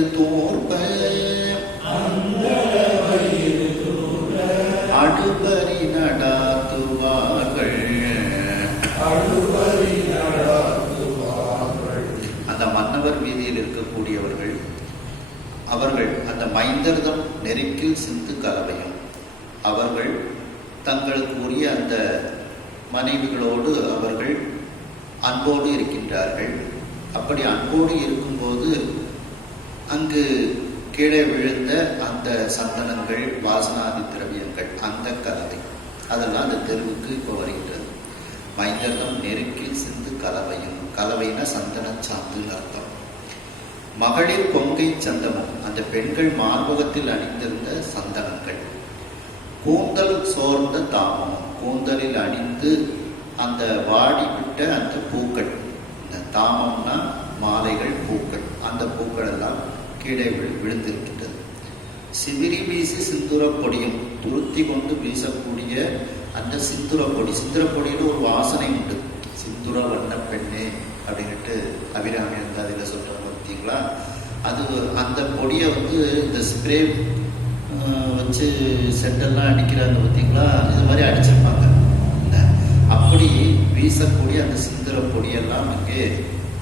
அவர்கள் அந்த மைந்தர்தம் நெருக்கில் சிந்து கலவையும் அவர்கள் தங்களுக்கு உரிய அந்த மனைவிகளோடு அவர்கள் அன்போடு இருக்கின்றார்கள். அப்படி அன்போடு இருக்கும்போது அங்கு கீழே விழுந்த அந்த சந்தனங்கள், வாசனாதி திரவியங்கள், அந்த கலவை அதெல்லாம் அந்த தெருவுக்கு இப்போ வருகின்றது. மைந்தர்தம் நெருக்கில் சிந்து கலவையும், கலவைனா சந்தன சாந்துன்னு அர்த்தம். மகளிர் கொங்கை சந்தனம், அந்த பெண்கள் மார்பகத்தில் அணிந்திருந்த சந்தனங்கள். கூந்தல் சோர்ந்த தாமம், கூந்தலில் அணிந்து அந்த வாடிவிட்ட அந்த பூக்கள், இந்த தாமம்னா மாலைகள், பூக்கள், அந்த பூக்கள் எல்லாம் கீழே விழுந்திருக்கின்றது. சிவிரி வீசி சிந்துர பொடியும், துருத்தி கொண்டு வீசக்கூடிய அந்த சிந்துர பொடி. சிந்துர பொடியில் ஒரு வாசனை உண்டு. சிந்துர வண்ண பெண்ணே அப்படின்ட்டு அபிராமி வந்து அதில் சொல்கிறாங்க பார்த்தீங்களா. அது அந்த பொடியை வந்து இந்த ஸ்ப்ரே வச்சு செட்டெல்லாம் அடிக்கிறாங்க பார்த்தீங்களா, இது மாதிரி அடிச்சிருப்பாங்க. அப்படி வீசக்கூடிய அந்த சிந்துர பொடியெல்லாம் அங்கே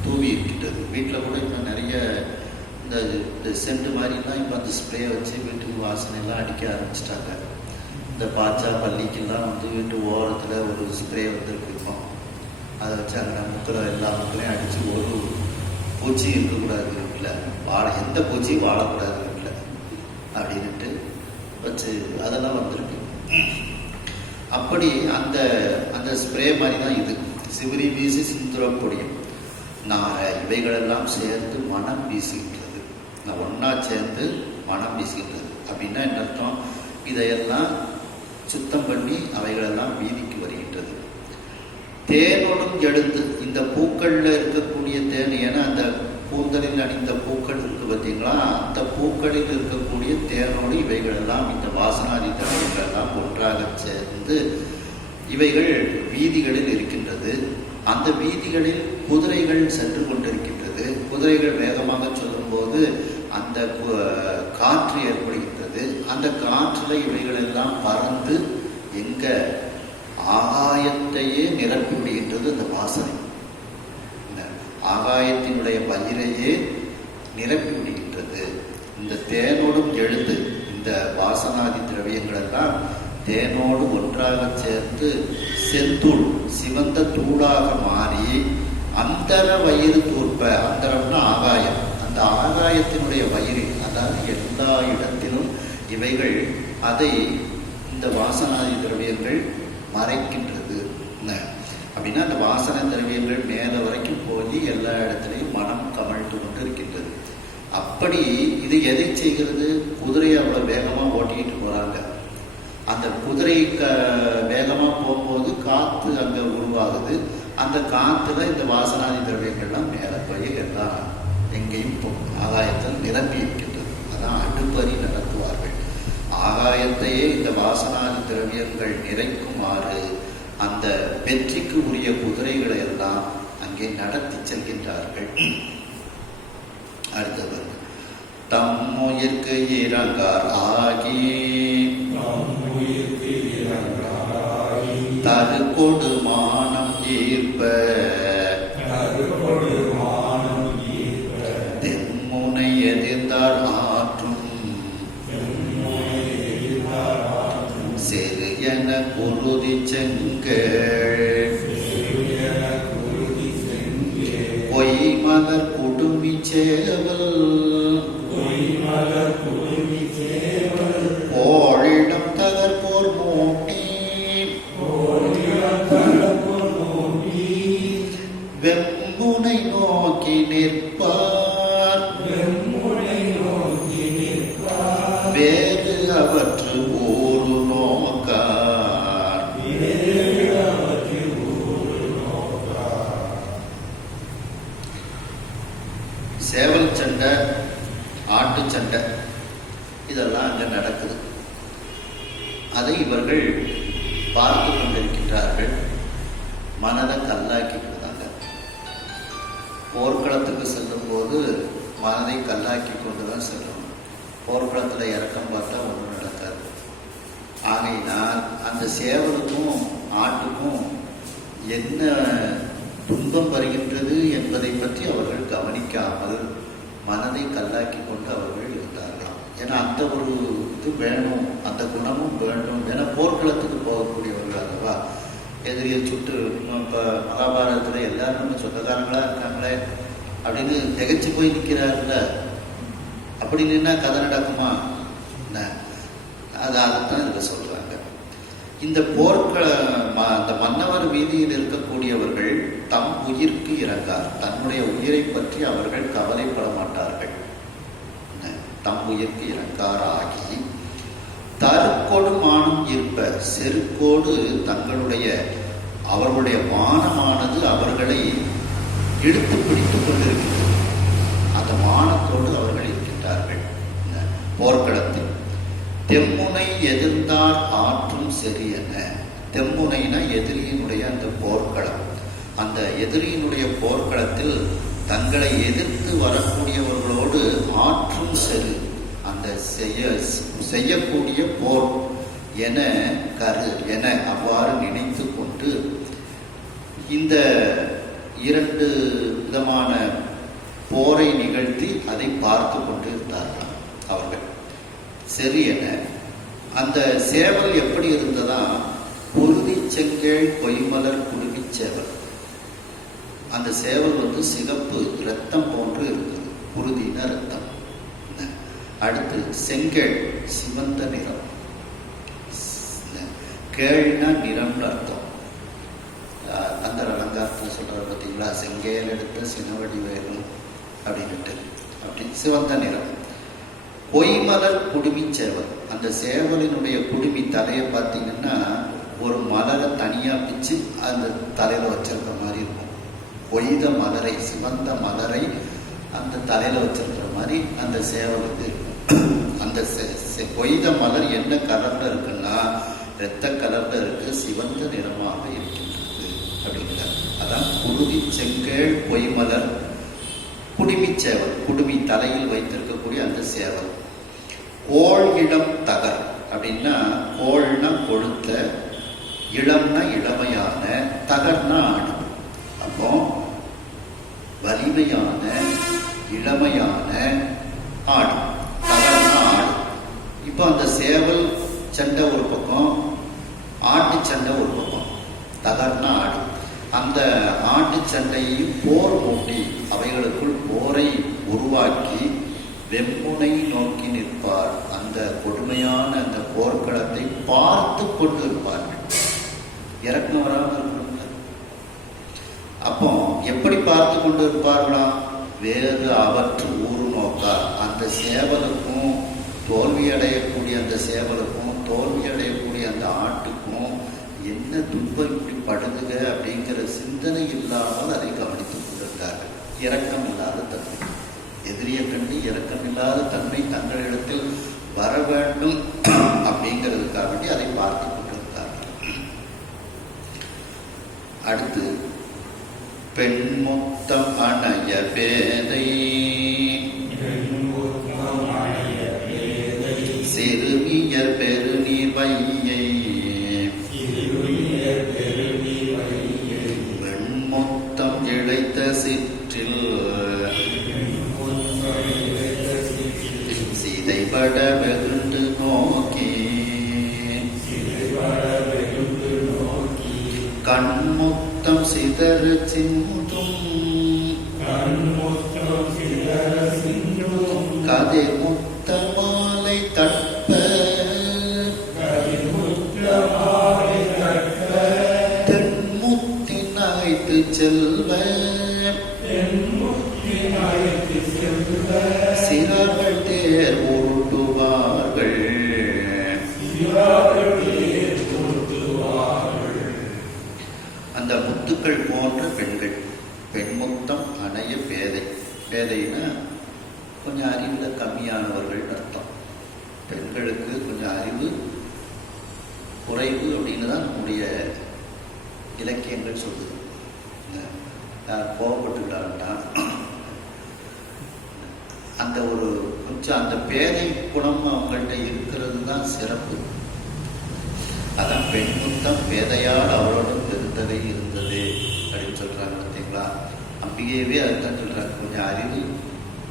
தூவி இருக்கின்றது. வீட்டில் கூட இப்போ நிறைய இந்த சென்ட் மாதிரிலாம் இப்போ அந்த ஸ்ப்ரே வச்சு வீட்டுக்கு வாசனைலாம் அடிக்க ஆரம்பிச்சிட்டாங்க. இந்த பாச்சா பள்ளிக்கெல்லாம் வந்து வீட்டு ஓரத்தில் ஒரு ஸ்ப்ரே வந்துருக்கு. இப்போ அதை வச்சு அங்கே முக்கில் எல்லா மக்களையும் அடித்து ஒரு பூச்சி இருக்கக்கூடாது வீட்டில், எந்த பூச்சியும் வாழக்கூடாது வீட்டில் அப்படின்ட்டு வச்சு அதெல்லாம் வந்திருக்கு. அப்படி அந்த அந்த ஸ்ப்ரே மாதிரி தான் இது. சிவிரி வீசி சிந்துர பொடியும் இவைகளெல்லாம் சேர்ந்து மனம் வீசுகின்றது. ஒன்றா சேர்ந்து மனம் வீசுகின்றது அப்படின்னா என்ன அர்த்தம்? இதையெல்லாம் சுத்தம் பண்ணி அவைகளெல்லாம் வீதிக்கு வருகின்றது. தேனோடும் எழுந்து, இந்த பூக்களில் இருக்கக்கூடிய தேன், ஏன்னா அந்த கூந்தலில் அணிந்த பூக்கள் இருக்கு பார்த்தீங்களா, அந்த பூக்களில் இருக்கக்கூடிய தேனோடு இவைகளெல்லாம் இந்த வாசனாதி திரவியங்கள் எல்லாம் ஒன்றாக சேர்ந்து இவைகள் வீதிகளில் இருக்கின்றது. அந்த வீதிகளில் குதிரைகள் சென்று கொண்டிருக்கின்றது. குதிரைகள் வேகமாக சொல்லும்போது அந்த காற்று ஏற்படுகின்றது. அந்த காற்றில் இவைகள் எல்லாம் பறந்து எங்க ஆகாயத்தையே நிரப்பி விடுகின்றது. அந்த வாசனை ஆகாயத்தினுடைய பயிரையே நிரப்பி விடுகின்றது. இந்த தேனோடும் எழுந்து இந்த வாசனாதி திரவியங்கள் எல்லாம் தேனோடு ஒன்றாக சேர்ந்து செந்தூள், சிவந்த தூளாக மாறி அந்தர வயிறு தூர்ப்ப, அந்தரம்னா ஆகாயம், அந்த ஆகாயத்தினுடைய வயிறு, அதாவது எல்லா இடத்திலும் இவைகள் அதை இந்த வாசனாதி திரவியங்கள் மறைக்கின்றது. அப்படின்னா அந்த வாசனை திரவியங்கள் மேலே வரைக்கும் போய் எல்லா இடத்துலையும் மனம் கமழ்ந்து கொண்டு இருக்கின்றது. அப்படி இது எதை செய்கிறது? குதிரையை அவ்வளோ வேகமாக ஓட்டிக்கிட்டு போகிறாங்க. அந்த குதிரை வேகமாக போகும்போது காற்று அங்கே உருவாகுது. அந்த காற்றுல இந்த வாசனாதி திரவியங்கள்லாம் மேலே போய் எல்லாம் எங்கேயும் ஆகாயத்தில் நிரம்பி இருக்கின்றது. அதான் அடுப்பறி நடத்துவார்கள். ஆகாயத்தையே இந்த வாசனாதி திரவியங்கள் நிறைக்குமாறு அந்த வெற்றிக்கு உரிய குதிரைகளை எல்லாம் அங்கே நடத்தி செல்கின்றார்கள். அடுத்தவர் தம்முயிர்க்கு இறங்கார் ஆகி தரு கொடு மானம் ஈர்ப்ப தெம்முனை எதிர்ந்தார் ஆற்றும் செரு என குருதி செங்கல் பொய் மலர் குடுமி சேவல் கோழிடம் தகர்போர் மூட்டி வெம்புனை நோக்கி நிற்பார் வேறு அவற்று ஊரு நோக்கார். சேவல் சண்டை, ஆட்டு சண்டை இதெல்லாம் அங்கே நடக்குது. அதை இவர்கள் பார்த்து கொண்டிருக்கின்றார்கள். மனதை கல்லாக்கி கொண்டாங்க. போர்க்களத்துக்கு செல்லும் போது மனதை கல்லாக்கி கொண்டு தான் செல்லணும். போர்க்களத்தில் இறக்கம் பார்த்தா ஒன்றும் நடக்காது. ஆகையினால் அந்த சேவலுக்கும் ஆட்டுக்கும் என்ன துன்பம் வருகின்றது என்பதை பற்றி அவர்கள் கவனிக்காமல் மனதை கல்லாக்கி கொண்டு அவர்கள் இருந்தார்கள். ஏன்னா அந்த ஒரு இது வேணும், அந்த குணமும் வேண்டும். ஏன்னா போர்க்களத்துக்கு போகக்கூடியவர்கள் அல்லவா, எதிரியை சுட்டு. இப்போ மகாபாரதத்தில் எல்லாரும் நம்ம சொந்தக்காரங்களா இருக்காங்களே அப்படின்னு திகைச்சு போய் நிற்கிறாருல, அப்படி நின்னா கதை நடக்குமா? அதைத்தான் இதில் சொல்றாங்க. இந்த அந்த மன்னவர் வீதியில் இருக்கக்கூடியவர்கள் தம் உயிர்க்கு இறங்கார். தன்னுடைய உயிரை பற்றி அவர்கள் கவலைப்பட மாட்டார்கள். தம் உயிர்க்கு இறங்கார் ஆகி தருக்கோடு மானம் இருப்ப செருக்கோடு அவர்களுடைய மானமானது அவர்களை இழுத்து பிடித்துக் கொண்டிருக்கிறது. அந்த மானத்தோடு அவர்கள் இருக்கின்றார்கள் போர்க்களத்தில். தெம்முனை எதிர்ந்தார் ஆற்றும் சரியென. தெம்முனைனா எதிரியினுடைய அந்த போர்க்களம். அந்த எதிரியினுடைய போர்க்களத்தில் தங்களை எதிர்த்து வரக்கூடியவர்களோடு ஆற்றும் செரு, அந்த செய்யக்கூடிய போர் என என அவ்வாறு நினைத்து கொண்டு இந்த இரண்டு விதமான போரை நிகழ்த்தி அதை பார்த்து கொண்டு இருந்தார்கள் அவர்கள். சரி என அந்த சேவல் எப்படி இருந்ததா, குருதி செங்கேள் பொய்மலர் குடுமி சேவல். அந்த சேவல் சிகப்பு ரத்தம் போன்று இருந்தது. குருதினா ரத்தம். அடுத்து செங்கேள் சிவந்த நிறம். கேள்னா நிறம்னு அர்த்தம். அந்த அலங்காரத்தை சொல்ற பார்த்தீங்களா, செங்கேல் எடுத்த சினவடி வேலும் அப்படின்ட்டு. அப்படி சிவந்த நிறம். பொய்மலர் குடுமி சேவல். அந்த சேவலினுடைய குடுமி தலையை பார்த்தீங்கன்னா ஒரு மலரை தனியா பிச்சு அந்த தலையில வச்சிருக்கிற மாதிரி இருக்கும். கொய்த மலரை, சிவந்த மலரை அந்த தலையில வச்சிருக்கிற மாதிரி அந்த சேவல் இருக்கும். அந்த கொய்த மலர் என்ன கலர்ல இருக்குன்னா இரத்த கலர்ல இருக்கு, சிவந்த நிறமாக இருக்கின்றது அப்படிங்கிறார். அதான் குருதி செங்கேள் பொய்மலர் குடுமி சேவல். குடுமி தலையில் வைத்திருக்கக்கூடிய அந்த சேவல். கோள் இளம் தகர் அப்படின்னா, கோள்னா கொழுத்த, இளம்னா இளமையான, தகர்னா ஆடு. அப்போ வலிமையான இளமையான ஆடு, தகர்னா ஆடு. இப்போ அந்த சேவல் சண்டை ஒரு பக்கம், ஆட்டு சண்டை ஒரு பக்கம். தகர்னா ஆடு. அந்த ஆட்டு சண்டையையும் போர் மூட்டி அவைகளுக்குள் போரை உருவாக்கி வெம்முனை நோக்கி நிற்பார். அந்த கொடுமையான அந்த போர்க்களத்தை பார்த்து கொண்டு இருப்பார்கள். இறக்கம் வராமல் இருக்கணும். அப்போ எப்படி பார்த்து கொண்டு இருப்பார்களாம்? வேறு அவற்று ஊறு நோக்கா. அந்த சேவலுக்கும் தோல்வி அடையக்கூடிய அந்த சேவலுக்கும் தோல்வி அடையக்கூடிய அந்த ஆட்டுக்கும் என்ன துன்பம் இப்படி படுதுக அப்படிங்கிற சிந்தனை இல்லாமல் அதை கவனித்துக் கொண்டிருந்தார்கள். இரக்கம் இல்லாத தன்மை, எதிரியை கண்டு இரக்கமில்லாத தன்மை தங்களிடத்தில் வர வேண்டும் அப்படிங்கிறதுக்காக வேண்டி அதை பார்த்து கொண்டிருந்தார்கள். அடுத்து பெண்முத்தம் அணைய பேதை சிறுமியர் பெருநீர் வையை வெண்முத்தம் இழைத்த சிற்றில் சிதைபட வெகுண்டு நோக்கி கண்முத்தம் சிதறு சிந்தும் கதிர் முத்த மாலை தட்ப தென்முத்தின் அழைத்து செல்வ சிறவள் தேர் உருட்டுவார்கள். அந்த முத்துக்கள் போன்ற பெண்கள். பெண்முத்தம் அணைய பேதை. பேதைன்னா கொஞ்சம் அறிவில் கம்மியானவர்கள் அர்த்தம். பெண்களுக்கு கொஞ்சம் அறிவு குறைவு அப்படின்னு தான் நம்முடைய இலக்கியங்கள் சொல்லுது. கோபப்பட்டுக்கிட்டான்ட்டான் அந்த ஒரு கொஞ்சம் அந்த பேதை குணம் அவங்கள்ட்ட இருக்கிறது தான் சிறப்பு. அதான் பெண்முத்தம் பேதையால் அவளோடும் பெருந்தகை இருந்தது அப்படின்னு சொல்றாங்க. பார்த்தீங்களா, அம்பிகையவே அதுதான் சொல்றாங்க, கொஞ்சம் அறிவு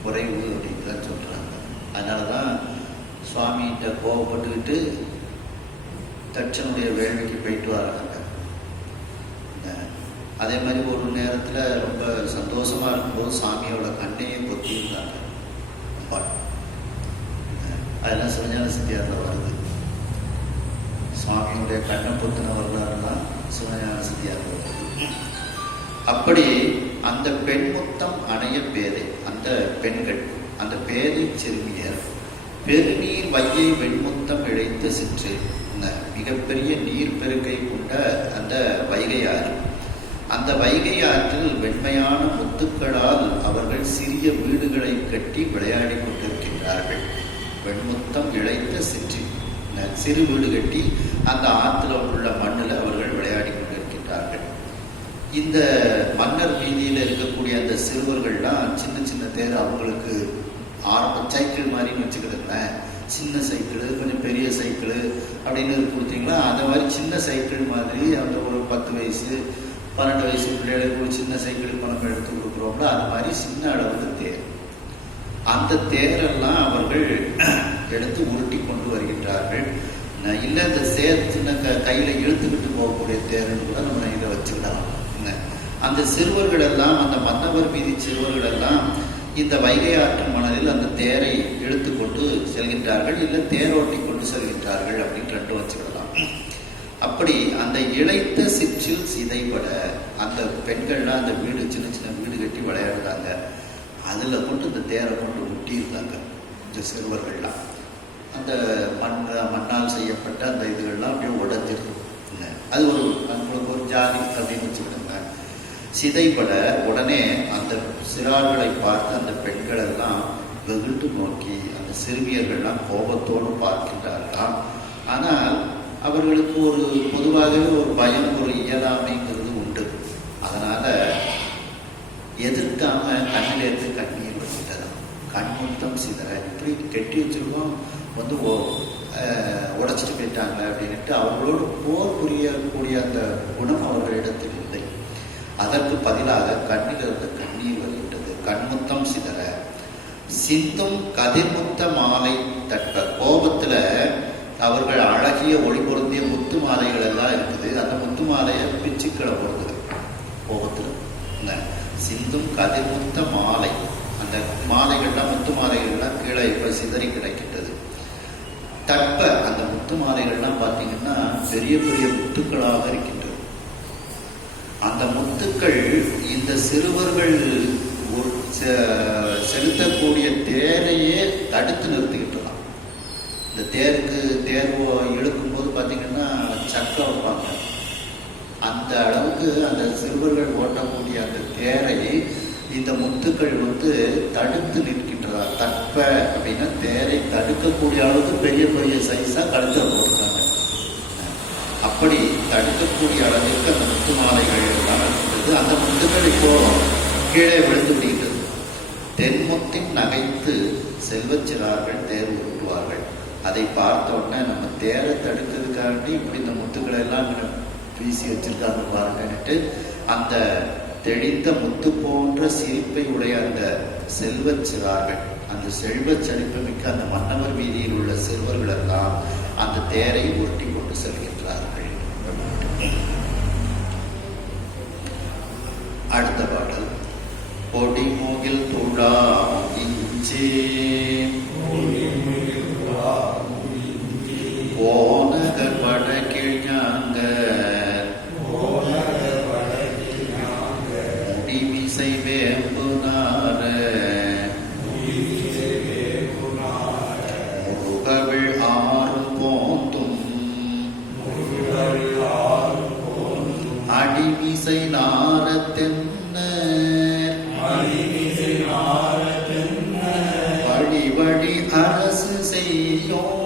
குறைவு அப்படின்னு தான் சொல்றாங்க. அதனாலதான் சுவாமிகிட்ட கோவப்பட்டுக்கிட்டு தட்சனுடைய வேள்விக்கு போயிட்டு வராங்க. அதே மாதிரி ஒரு நேரத்தில் ரொம்ப சந்தோஷமா இருக்கும்போது சாமியோட கண்ணையும் கொத்தியிருந்தாங்க. அதெல்லாம் சிவஞான சித்தியாரில் வருது. சுவாமியுடைய கண்ணை பொத்தின வரலாறுலாம் சிவஞான சித்தியாரில் வருது. அப்படி அந்த பெண் முத்தம் அணைய பேதை, அந்த பெண்கள், அந்த பேதை சிறுமியர் பெருநீர் வையை வெண்முத்தம் இழைத்த சிற்று, மிகப்பெரிய நீர் பெருக்கை கொண்ட அந்த வைகை ஆறு, அந்த வைகை ஆற்றில் வெண்மையான முத்துக்களால் அவர்கள் சிறிய வீடுகளை கட்டி விளையாடி கொண்டிருக்கின்றார்கள். வெண்முத்தம் இழைத்த சிற்று, சிறு வீடு கட்டி அந்த ஆற்றுல உள்ள மண்ணில் அவர்கள் விளையாடி கொண்டிருக்கின்றார்கள். இந்த மன்னர் வீதியில் இருக்கக்கூடிய அந்த சிறுவர்கள்லாம் சின்ன சின்ன தேர், அவங்களுக்கு சைக்கிள் மாதிரின்னு வச்சுக்கிடுங்களேன், சின்ன சைக்கிள், கொஞ்சம் பெரிய சைக்கிள் அப்படின்னு கொடுத்தீங்களா, அந்த மாதிரி சின்ன சைக்கிள் மாதிரி அந்த ஒரு 10 வயசு 12 வயசு பிள்ளைகளுக்கு ஒரு சின்ன சைக்கிள் பணம் எடுத்து கொடுக்குறோம்ல, அது மாதிரி சின்ன அளவுக்கு தேர். அந்த தேரெல்லாம் அவர்கள் எடுத்து உருட்டி கொண்டு வருகின்றார்கள். இல்லை இந்த சின்ன கையில் இழுத்துக்கிட்டு போகக்கூடிய தேர்ன்னு கூட நம்ம இதை வச்சுக்கலாம். அந்த சிறுவர்கள் எல்லாம், அந்த மன்னவர் மீதி சிறுவர்கள் எல்லாம் இந்த வைகை ஆற்று மணலில் அந்த தேரை இழுத்து கொண்டு செல்கின்றார்கள், இல்லை தேரோட்டி கொண்டு செல்கின்றார்கள் அப்படின்னு ரெண்டும் வச்சுக்கலாம். அப்படி அந்த இழைத்த சிற்றில் சிதைபட அந்த பெண்கள்லாம் அந்த வீடு, சின்ன சின்ன வீடு கட்டி விளையாடுறாங்க. அதில் கொண்டு இந்த தேரை கொண்டு முட்டியிருந்தாங்க இந்த சிறுவர்கள்லாம். அந்த மண்ணால் செய்யப்பட்ட அந்த இதுகள்லாம் அப்படியே உடஞ்சிருக்கு. அது நம்மளுக்கு ஒரு ஜாதி அப்படின்னு வச்சுக்கிடுங்க. சிதைபட உடனே அந்த சிறார்களை பார்த்து அந்த பெண்கள் எல்லாம் வெகுண்டு நோக்கி அந்த சிறுமியர்கள்லாம் கோபத்தோடு பார்க்கின்றார்களாம். ஆனால் அவர்களுக்கு ஒரு பொதுவாகவே ஒரு பயம், ஒரு இயலாமைங்கிறது உண்டு. அதனால எதிர்க்காம கண்ணிலேருந்து கண்ணீர் வந்துட்டது. கண்முத்தம் சிதற, இப்படி கெட்டி வச்சிருக்கோம் வந்து உடைச்சிட்டு போயிட்டாங்க அப்படின்ட்டு அவர்களோடு போர் புரியக்கூடிய அந்த குணம் அவர்களிடத்தில் இல்லை. அதற்கு பதிலாக கண்ணிலிருந்து கண்ணீர் வருகின்றது. கண்முத்தம் சிதற சிந்தும் கதிர்முத்த மாலை தட்ட, கோபத்துல அவர்கள் அழகிய ஒளி பொருந்திய முத்து மாலைகள் எல்லாம் இருக்குது. அந்த முத்து மாலையை பிச்சுக்களை பொறுத்தது கோபத்துல. சிந்தும் கதிர்முத்த மாலை, அந்த மாலைகள்லாம் முத்து மாலைகள்லாம் கீழே இப்ப சிதறி கிடைக்கின்றது. தட்ப, அந்த முத்து மாலைகள்லாம் பார்த்தீங்கன்னா பெரிய பெரிய முத்துக்களாக இருக்கின்றது. அந்த முத்துக்கள் இந்த சிறுவர்கள் செலுத்தக்கூடிய தேரையே தடுத்து நிறுத்திக்கிட்டுலாம். இந்த தேர் இழுக்கும் போது பார்த்தீங்கன்னா சக்க வைப்பாங்க. அந்த அளவுக்கு அந்த சிறுவர்கள் ஓட்டக்கூடிய அந்த தேரை இந்த முத்துக்கள் தடுத்து நிற்கின்றதா. தட்ப அப்படின்னா தேரை தடுக்கக்கூடிய அளவுக்கு பெரிய பெரிய சைஸா கழுத்துல போட்டுருக்காங்க. அப்படி தடுக்கக்கூடிய அளவிற்கு அந்த முத்து மாலைகள் எல்லாம் இருக்கிறது. அந்த முத்துக்கள் இப்போ கீழே விழுந்து விடுகின்றது. தென்முத்தின் நகைத்து செல்வச்சிறார்கள் தேர் உருட்டுவார்கள். அதை பார்த்த உடனே நம்ம தேரை தடுக்கிறதுக்காண்டி இப்படி இந்த முத்துக்களை எல்லாம் வீசி வச்சிருக்காங்க பாருங்கன்னுட்டு அந்த தெளிந்த முத்து போன்ற சிரிப்பை உடைய அந்த செல்வச்சிறார்கள், அந்த செல்வச் செழிப்பு மிக்க அந்த மன்னவர் வீதியில் உள்ள சிறுவர்கள் எல்லாம் அந்த தேரை உருட்டி கொண்டு செல்கின்றார்கள். அடுத்த பாடல். பொடிமுகில் துழா இஞ்சி ஓனகர் வடகிழ் ஞாங்க முடிமிசை வேம்பு நார முருகவிழ் ஆறு போந்தும் அடிமிசை நாரத்தென்ன வழி வழி அரசு செய்யும்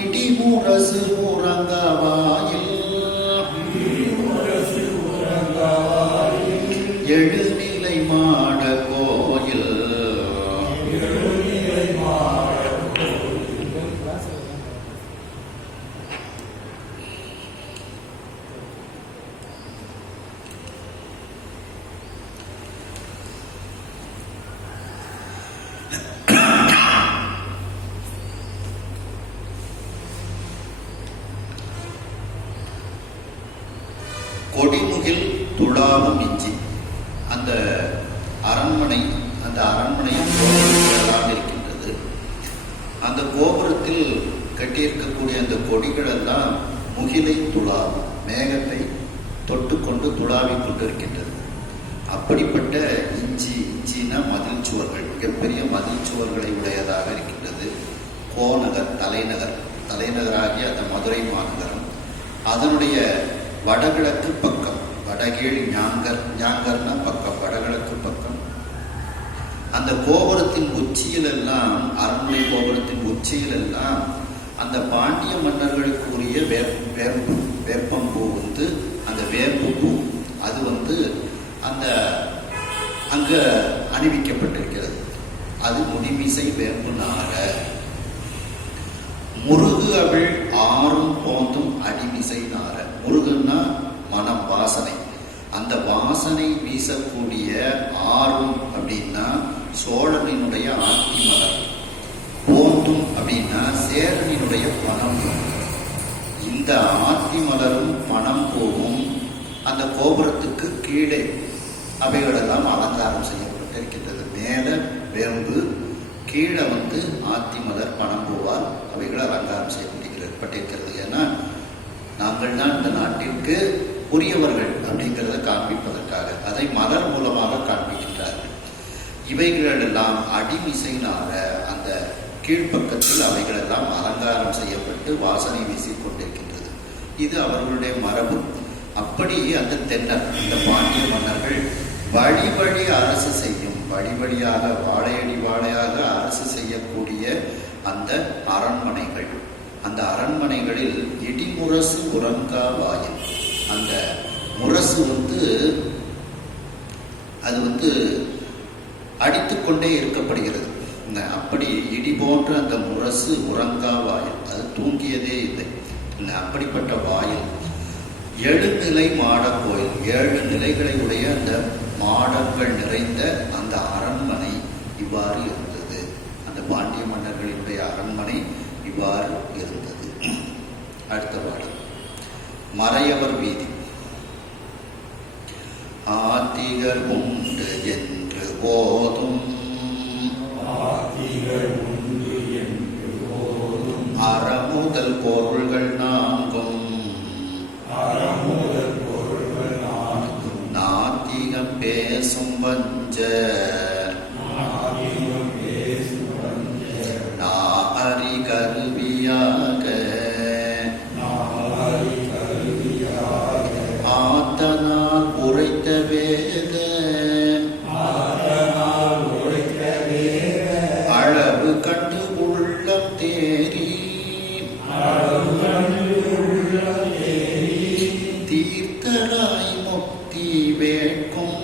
இடிமுரசு உறங்கவாயில் எழுநிலை மாட கோயில் துளாவும் இஞ்சி. அந்த அரண்மனையின் கோபுரங்களெல்லாம் இருக்கின்றது. அந்த கோபுரத்தில் கட்டியிருக்கக்கூடிய அந்த கொடிகள் எல்லாம் முகிலை துளாவும், மேகத்தை தொட்டு கொண்டு துளாவிக் கொண்டிருக்கின்றது. அப்படிப்பட்ட இஞ்சினா மதில் சுவர்கள், மிகப்பெரிய மதில் சுவர்களை உடையதாக இருக்கின்றது. கோநகர், தலைநகராகிய அந்த மதுரை மாநகரம், அதனுடைய வடகிழக்கு பக்கம், வடகீழ் ஞாங்கர்னா பக்கம், வடகிழக்கு பக்கம். அந்த கோபுரத்தின் உச்சியில் எல்லாம், அரண்மனை கோபுரத்தின் உச்சியில் எல்லாம் அந்த பாண்டிய மன்னர்களுக்குரிய வேப்பம்பூ அந்த வேம்பு பூ அது அந்த அங்க அணிவிக்கப்பட்டிருக்கிறது. அது முடிமிசை வேம்பு நார. முருகு அவள் ஆறும் போந்தும் அடிமிசை நார. முருகுன்னா மனம், வாசனை. அந்த வாசனை வீசக்கூடிய ஆறும் அப்படின்னா சோழனினுடைய ஆத்தி மலர். போந்தும் அப்படின்னா சேரனினுடைய பணம். இந்த ஆத்தி மலரும் பணம் பூவும் அந்த கோபுரத்துக்கு கீழே அவைகளெல்லாம் அலங்காரம் செய்யப்பட்டிருக்கின்றது. மேல வேம்பு, கீழே ஆத்தி மலர் பணம்பூவால் அவைகள் அலங்காரம் செய்யப்பட்டிருக்கிறது. ஏன்னா நாங்கள் தான் இந்த நாட்டிற்கு உரியவர்கள் அப்படிங்கிறத காண்பிப்பதற்காக அதை மலர் மூலமாக காண்பிக்கின்றார்கள். இவைகளெல்லாம் அடிமிசைனால அந்த கீழ்ப்பக்கத்தில் அவைகளெல்லாம் அலங்காரம் செய்யப்பட்டு வாசனை வீசிக்கொண்டிருக்கின்றது. இது அவர்களுடைய மரபு. அப்படி அந்த தென்னர், அந்த பாண்டிய மன்னர்கள் வழி வழி அரசு செய்யும், வழி வழியாக வாழையடி வாழையாக அரசு செய்யக்கூடிய அந்த அரண்மனைகள், அந்த அரண்மனைகளில் இடிமுரசு உறங்கா வாயில். அந்த முரசு அது அடித்துக்கொண்டே இருக்கப்படுகிறது. அப்படி இடி போன்ற அந்த முரசு உறங்கா வாயில், அது தூங்கியதே இல்லை. அப்படிப்பட்ட வாயில் 7 நிலை மாட கோயில், 7 நிலைகளை உடைய அந்த மாடங்கள் நிறைந்த அந்த அரண்மனை இவ்வாறு இருந்தது. அந்த பாண்டிய மன்னர்களினுடைய அரண்மனை இவ்வாறு இருந்தது. அடுத்த பாடல் மறையவர் வீதி. ஆத்திகர் உண்டு என்று போதும் அறமுதல் பொருள்கள் நான்கும் நாத்திகம் பேசும் வஞ்ச நாரி கருவியாக ஆத்தனால் உரைத்த வேத அளவு கண்டு உள்ளம் தேறி தீர்த்தராய் முக்தி வேட்கும்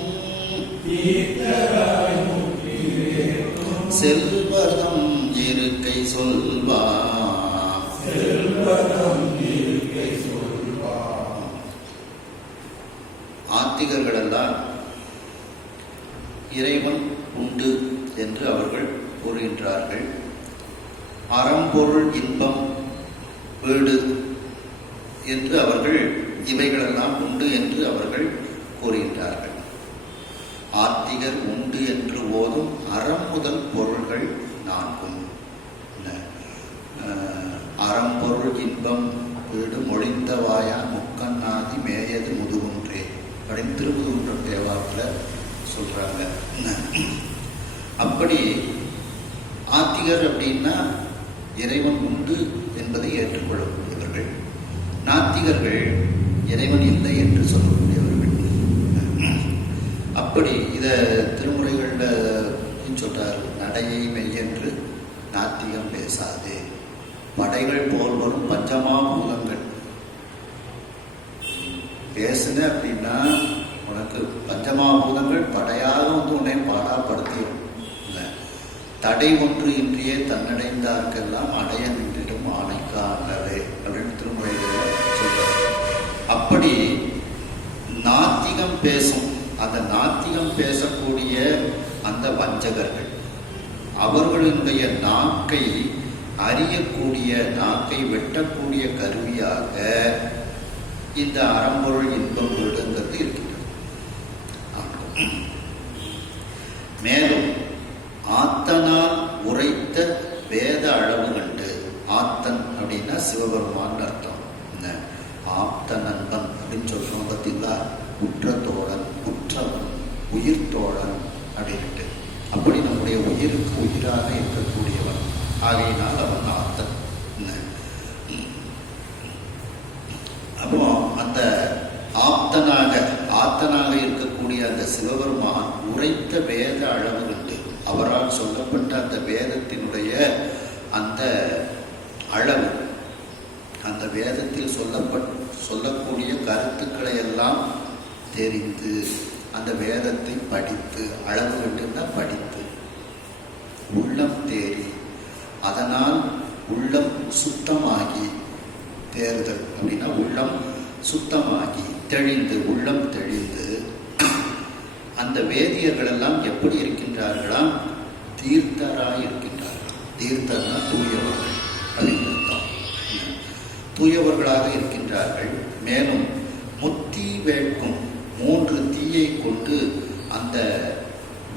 செல்வதம் இருக்கை சொல்வா. ஆத்திகர்களெல்லாம் இறைவன் உண்டு என்று அவர்கள் கூறுகின்றார்கள். அறம்பொருள் இன்பம் வீடு என்று அவர்கள் இவைகளெல்லாம் உண்டு என்று அவர்கள் கூறுகின்றார்கள். ஆத்திகர் உண்டு என்று ஓதும் அறம் முதல் பொருள்கள் நான்கும். அறம்பொருள் இன்பம் வீடு மொழிந்த வாயா முக்கண்ணாதி மேயது முதுகுன்றே அப்படின்னு திருமுதுகுன்ற தேவாரத்தில் சொல்றாங்க. அப்படி ஆத்திகர் அப்படின்னா இறைவன் உண்டு என்பதை ஏற்றுக்கொள்ளக்கூடியவர்கள். நாத்திகர்கள் இறைவன் இல்லை என்று சொல்லக்கூடியவர்கள். அப்படி இதை திருமுறைகளில் சொல்றார். நடையை மெய்யென்று நாத்திகம் பேசாதே, படைகள் போல் வரும் பஞ்சமா பூதங்கள் பேசுன அப்படின்னா உனக்கு பஞ்சமா பூதங்கள் படையாக உன்னை பாடாப்படுத்தியும் தடை ஒன்று இன்றியே தன்னடைந்தார்க்கெல்லாம் அடைய நின்றிடும் ஆணைக்கானவே அப்படின்னு திருமுறைகள் சொல்றார். அப்படி நாத்திகம் பேசும், அந்த நாத்திகம் பேசக்கூடிய அந்த வஞ்சகர்கள், அவர்களுடைய நாக்கை அறியக்கூடிய, நாக்கை வெட்டக்கூடிய கருவியாக இந்த அறம்பொருள் இன்பம் விடுங்கிறது இருக்கின்றது. மேலும் ஆத்தனால் உரைத்த வேத அளவு கண்டு, ஆத்தன் அப்படின்னா சிவபெருமான் அர்த்தம். என்ன ஆப்த நண்பன் அப்படின்னு சொல்றோம் பார்த்தீங்களா, உற்ற தோழன், உற்றவன், உயிர் தோழன் அப்படின்ட்டு. அப்படி நம்முடைய உயிருக்கு உயிராக இருக்கக்கூடியவன் ஆகையினால் அவன் ஆத்தன். அப்போ அந்த ஆத்தனாக இருக்கக்கூடிய அந்த சிவபெருமான் உரைத்த வேத அளவு கண்டு, அவரால் சொல்லப்பட்ட அந்த வேதத்தினுடைய அந்த அளவு, அந்த வேதத்தில் சொல்லக்கூடிய கருத்துக்களை எல்லாம் தெரிந்து, அந்த வேதத்தை படித்து, அளவு கண்டுன்னா படித்து, உள்ளம் தேறி, அதனால் உள்ளம் சுத்தமாகி, தேறுதல் அப்படின்னா உள்ளம் சுத்தமாகி தெளிந்து, உள்ளம் தெளிந்து, அந்த வேதியர்கள் எல்லாம் எப்படி இருக்கின்றார்களாம், தீர்த்தராய் இருக்கின்றார்கள். தீர்த்தர்னா தூயவர்கள் அப்படின்னு அர்த்தம். தூயவர்களாக இருக்கின்றார்கள். மேலும் முத்தி வேட்கும் 3 தீயை கொண்டு அந்த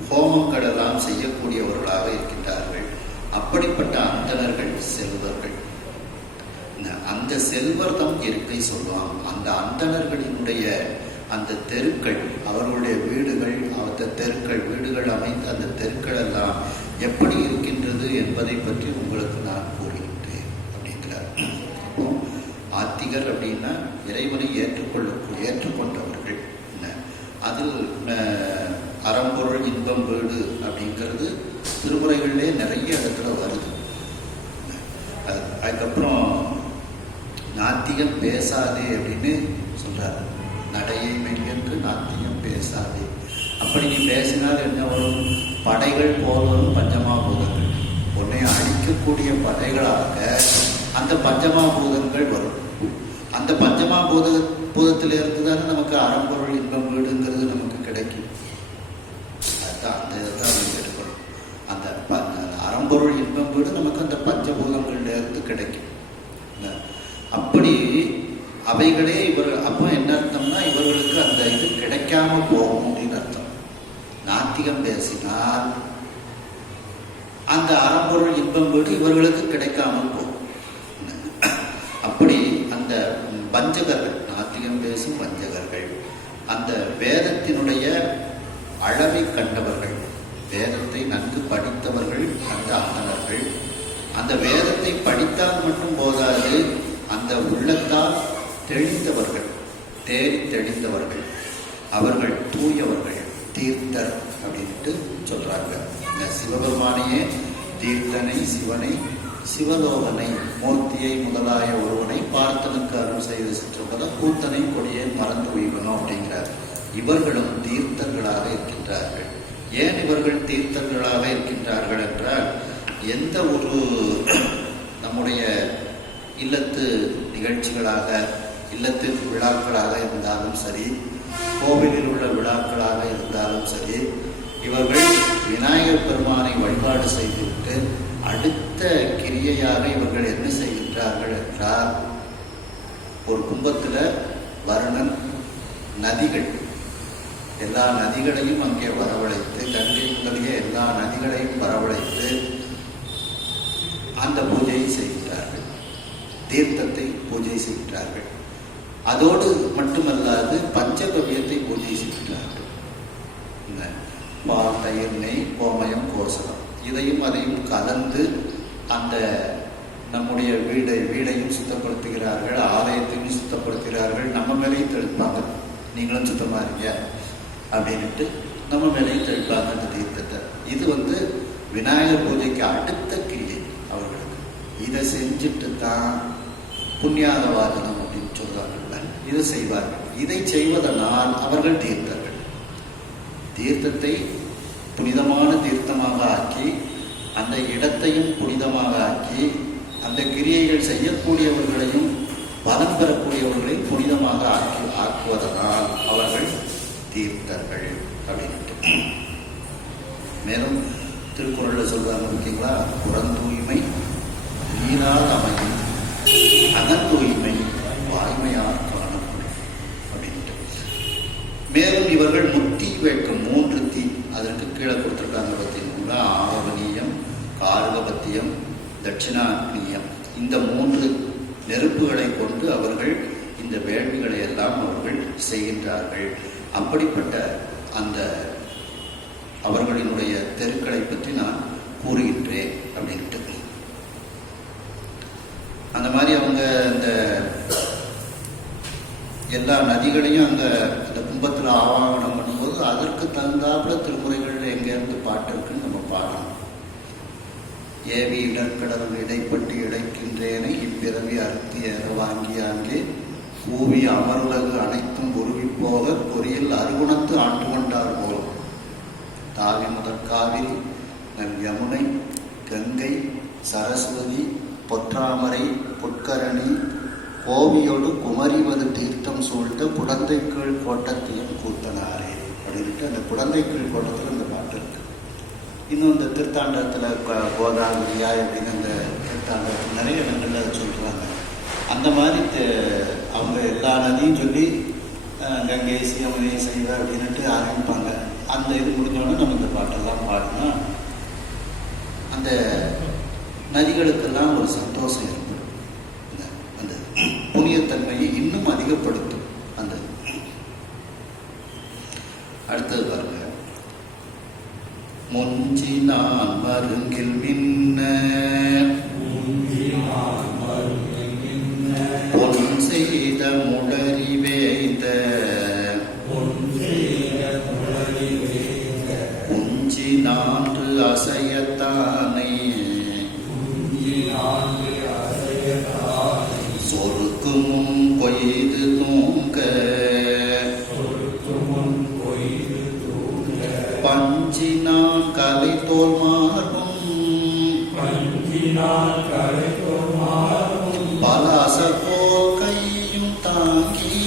ஹோமங்கள் எல்லாம் செய்யக்கூடியவர்களாக இருக்கின்றார்கள். அப்படிப்பட்ட அந்தணர்கள் செல்வர்கள். அந்த செல்வர் தம் இருக்கை சொல்லுவாங்க. அந்த அந்தணர்களினுடைய அந்த தெருக்கள், அவர்களுடைய வீடுகள், அந்த தெருக்கள், வீடுகள் அமைந்த அந்த தெருக்கள் எல்லாம் எப்படி இருக்கின்றது என்பதை பற்றி உங்களுக்கு நான் கூறுகின்றேன் அப்படிங்கிறார். ஆத்திகர் அப்படின்னா இறைவனை ஏற்றுக்கொண்டவர்கள். அதில் அறம்பொருள் இன்பம் வீடு அப்படிங்கிறது திருமுறைகளிலே நிறைய இடத்துல வருது. அதுக்கப்புறம் நாத்திகம் பேசாதே அப்படின்னு சொல்றாரு. நடையை மெய்யென்று நாத்திகம் பேசாதே. அப்படி நீ பேசினால் என்ன வரும், படைகள் போலும் பஞ்சமாபூதங்கள், உன்னை அழிக்கக்கூடிய படைகளாக அந்த பஞ்சமாபூதங்கள் வரும். அந்த பஞ்சமாபூதத்திலிருந்து தானே நமக்கு அறம்பொருள் இன்பம் வீடுங்கிறது நமக்கு கிடைக்கும். அதுதான் அந்த இதைத்தான் எடுக்கணும். அந்த அறம்பொருள் இன்பம் வீடு நமக்கு அந்த பஞ்சபூதங்கள்ல இருந்து கிடைக்கும். அப்படி அவைகளே அப்போ என்ன அர்த்தம்னா, இவர்களுக்கு அந்த இது கிடைக்காம போகும் அப்படின்னு அர்த்தம். நாத்திகம் பேசினால் அந்த அறம்பொருள் இன்பம் வீடு இவர்களுக்கு கிடைக்காமல் போகும். அப்படி அந்த வஞ்சகர்கள், நாத்திகம் பேசும் வஞ்சகர்கள், அந்த வேதத்தினுடைய அளவை கண்டவர்கள், வேதத்தை நன்கு படித்தவர்கள் அந்த அந்தணர்கள். அந்த வேதத்தை படித்தால் மட்டும் போதாது, அந்த உள்ளத்தால் தெளிந்தவர்கள், தேறி தெளிந்தவர்கள், அவர்கள் தூயவர்கள், தீர்த்தர் அப்படின்ட்டு சொல்றாங்க. இந்த சிவபெருமானையே தீர்த்தனை, சிவனை, சிவலோகனை, மூர்த்தியை முதலாய ஒருவனை பார்த்தனுக்கு அருள் செய்து சிற்றப்பத கூத்தனை கொடியை மறந்து உய்வனும் அப்படிங்கிறார். இவர்களும் தீர்த்தர்களாக இருக்கின்றார்கள். ஏன் இவர்கள் தீர்த்தர்களாக இருக்கின்றார்கள் என்றால், எந்த ஒரு நம்முடைய இல்லத்து நிகழ்ச்சிகளாக, இல்லத்து விழாக்களாக இருந்தாலும் சரி, கோவிலில் உள்ள விழாக்களாக இருந்தாலும் சரி, இவர்கள் விநாயகர் பெருமானை வழிபாடு செய்துவிட்டு அடுத்த கிரியையாக இவர்கள் என்ன செய்கின்றார்கள் என்றால், ஒரு கும்பத்தில் வருணன் நதிகள், எல்லா நதிகளையும் அங்கே வரவழைத்து, கங்கை முதலிய எல்லா நதிகளையும் வரவழைத்து அந்த பூஜையை செய்கிறார்கள். தீர்த்தத்தை பூஜை செய்கிறார்கள். அதோடு மட்டுமல்லாது பஞ்சகவ்யத்தை பூஜை செய்கிறார்கள். பால், தயிர், நெய், கோமயம், கோசலம் இதையும் அதையும் கலந்து அந்த நம்முடைய வீடையும் சுத்தப்படுத்துகிறார்கள், ஆலயத்தையும் சுத்தப்படுத்துகிறார்கள். நம்ம மேலேயும் தெளிப்பாங்க, நீங்களும் சுத்தமா இருங்க அப்படின்ட்டு நம்ம மேலேயும் தெளிப்பாங்க அந்த தீர்த்தத்தை. இது விநாயகர் பூஜைக்கு அடுத்த கிரியை அவர்களுக்கு. இதை செஞ்சுட்டு தான் புண்ணியாதவாதனம் அப்படின்னு சொல்றார்கள், இதை செய்வார்கள். இதை செய்வதனால் அவர்கள் தீர்த்தர்கள். தீர்த்தத்தை புனிதமான தீர்த்தமாக ஆக்கி, அந்த இடத்தையும் புனிதமாக ஆக்கி, அந்த கிரியைகள் செய்யக்கூடியவர்களையும் பலம் பெறக்கூடியவர்களையும் புனிதமாக ஆக்குவதனால் அவர்கள் தீர்த்தர்கள் அப்படின்ட்டு. மேலும் திருக்குறள்ல சொல்றாங்க ஓகேங்களா, புறந்தூய்மை நீரால் அமையும், அகத்தூய்மை வாய்மையால் காணப்படும் அப்படின்ட்டு. மேலும் இவர்கள் முத்தி வேட்கும் 3 தீ, அதற்கு கீழே கொடுத்துருக்காங்க பார்த்தீங்கன்னா ஆவவனியம், கார்கபத்தியம், தட்சிணாக்னியம், இந்த 3 நெருப்புகளை கொண்டு அவர்கள் இந்த வேள்விகளை எல்லாம் அவர்கள் செய்கின்றார்கள். அப்படிப்பட்ட அந்த அவர்களினுடைய தெருக்களை பற்றி நான் கூறுகின்றேன் அப்படின்ட்டு. அந்த மாதிரி அவங்க அந்த எல்லா நதிகளையும் அங்கே அந்த கும்பத்தில் ஆவாகனம் பண்ணும்போது அதற்கு தகுந்தாப்புல திருமுறைகள் எங்கேருந்து பாட்டு இருக்குன்னு நம்ம பாடணும். ஏவி இடர்கடல் இடைப்பட்டு இழைக்கின்றேனை இப்பிறவி அறுத்தி ஏற வாங்கி அங்கே கூவி அமருலகு அனைத்தும் உருவி போக பொறியில் அருகுணத்து ஆண்டு கொண்டார் போல் தாவி முதற்காவிரி, நல் யமுனை, கங்கை, சரஸ்வதி, பொற்றாமரை, புட்கரணி, கோவியோடு குமரிவது தீர்த்தம் சூழ்ந்த புடந்தை கீழ் கோட்டத்தையும் கூத்தனாரே அப்படின்ட்டு அந்த புடந்தை கீழ் கோட்டத்தில் அந்த பாட்டு இருக்கு. இன்னும் இந்த திருத்தாண்டத்தில் கோதாவரியா அப்படின்னு அந்த திருத்தாண்டத்தில் நிறைய இடங்கள்ல அதை சொல்கிறாங்க. அந்த மாதிரி அவங்க எல்லா நதியும் சொல்லி கங்கை சியமனை செய்வ அப்படின்ட்டு ஆரம்பிப்பாங்க. அந்த இது முடிஞ்சோடனே நம்ம இந்த பாட்டெல்லாம் பாடினா அந்த நதிகளுக்கெல்லாம் ஒரு சந்தோஷம் ஏற்படும். அந்த புனியத்தன்மையை இன்னும் அதிகப்படுத்தும். அந்த அடுத்தது பாருங்க, முஞ்சி நான் மருங்கில் மின்ன பொன் செய்த முளரி வேய்ந்த குஞ்சி நான்கு அசையத்தானே சொருக்குமும் கொய்து தூங்க பஞ்சினான் கலை தோல் மாறும் பலாச போல் கையும் தாங்கி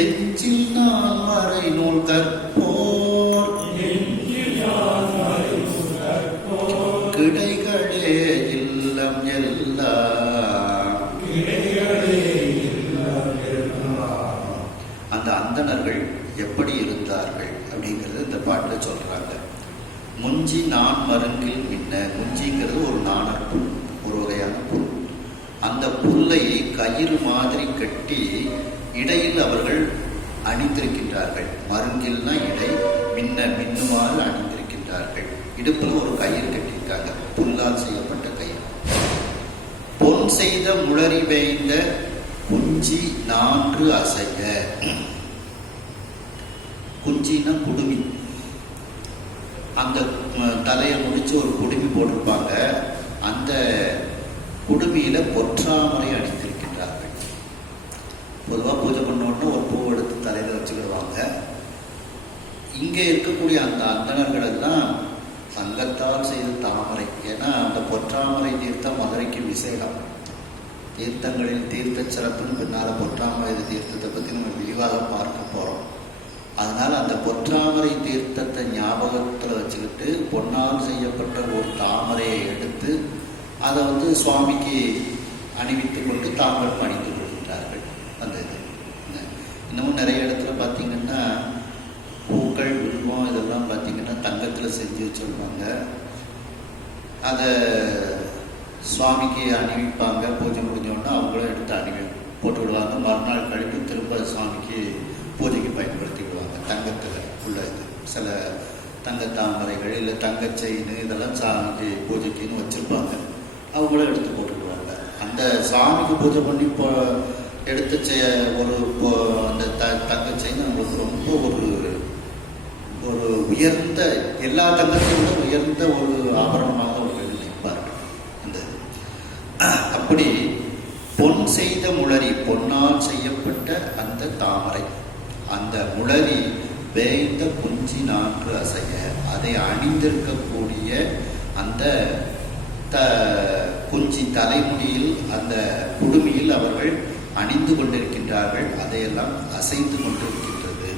எஞ்சில் நான் மறை நூல் கற்போர் கிடைகளே இல்லம் எல்லாம். அந்த அந்தணர்கள் எப்படி இருந்தார்கள் அப்படிங்கிறது இந்த பாட்டில் சொல்றாங்க. முஞ்சி நான் மருங்கில் மின்ன, முஞ்சிங்கிறது ஒரு நாணர் புல், ஒரு வகையான புல். அந்த புல்லை கயிறு மாதிரி கட்டி இடையில் அவர்கள் அணிந்திருக்கின்றார்கள். மருங்கில்னா இடை, மின்ன மின்னுமாறு அணிந்திருக்கின்றார்கள். இடுப்பில் ஒரு கயிறு கட்டியிருக்காங்க, புல்லால் செய்யப்பட்ட கயிறு. பொன் செய்த முளரி வேய்ந்த குஞ்சி நான்கு அசைய. குஞ்சின்னா குடுமி. அந்த தலையை முடிச்சு ஒரு குடுமி போட்டிருப்பாங்க. அந்த குடுமியில பொற்றாமரை அணிந்திருக்கின்றார்கள். பொதுவாக பூஜை பண்ணோன்னா ஒரு பூ எடுத்து தலையில வச்சுக்கிடுவாங்க. இங்கே இருக்கக்கூடிய அந்த அந்தணர்கள் எல்லாம் தங்கத்தால் செய்த தாமரை. ஏன்னா அந்த பொற்றாமரை தீர்த்தம் மதுரைக்கு விசேகம். தீர்த்தங்களில் தீர்த்த சிறப்புன்னு பின்னால பொற்றாமரை தீர்த்தத்தை பற்றி நம்ம விரிவாக பார்க்க போகிறோம். அதனால அந்த பொற்றாமரை தீர்த்தத்தை ஞாபகத்தில் வச்சுக்கிட்டு பொன்னால் செய்யப்பட்ட ஒரு தாமரையை எடுத்து அதை சுவாமிக்கு அணிவித்து கொண்டு தாங்களும் அணிந்து கொள்கின்றார்கள். அந்த இது இன்னமும் நிறைய இடத்துல பார்த்தீங்கன்னா பூக்கள், வில்வம் இதெல்லாம் பார்த்தீங்கன்னா தங்கத்தில் செஞ்சு வச்சுருப்பாங்க. அதை சுவாமிக்கு அணிவிப்பாங்க. பூஜை முடிஞ்சோன்னா அவங்களும் எடுத்து போட்டு விடுவாங்க. மறுநாள் கழித்து திரும்ப சுவாமிக்கு பூஜைக்கு பயன்படுத்தி விடுவாங்க. தங்கத்தில் உள்ள இது சில தங்கத்தாமரைகள் இல்லை தங்க செயின் இதெல்லாம் சாமிக்கு பூஜைக்குன்னு வச்சுருப்பாங்க. அவங்களும் எடுத்து போட்டுடுவாங்க. அந்த சாமிக்கு பூஜை பண்ணி எடுத்து அந்த தங்க செயின் அவங்களுக்கு ரொம்ப ஒரு உயர்ந்த, எல்லா தங்கத்தையும் விட உயர்ந்த ஒரு ஆபரணமாக அவர்கள் நினைப்பார்கள். அந்த அப்படி பொன் செய்த முளரி, பொன்னால் செய்யப்பட்ட அந்த தாமரை, அந்த முளரி வேய்ந்த குஞ்சி நான்கு அசைய, அதை அணிந்திருக்கக்கூடிய அந்த குஞ்சி தலைமுடியில் அந்த குடுமியில் அவர்கள் அணிந்து கொண்டிருக்கின்றார்கள். அதையெல்லாம் அசைந்து கொண்டிருக்கின்றது.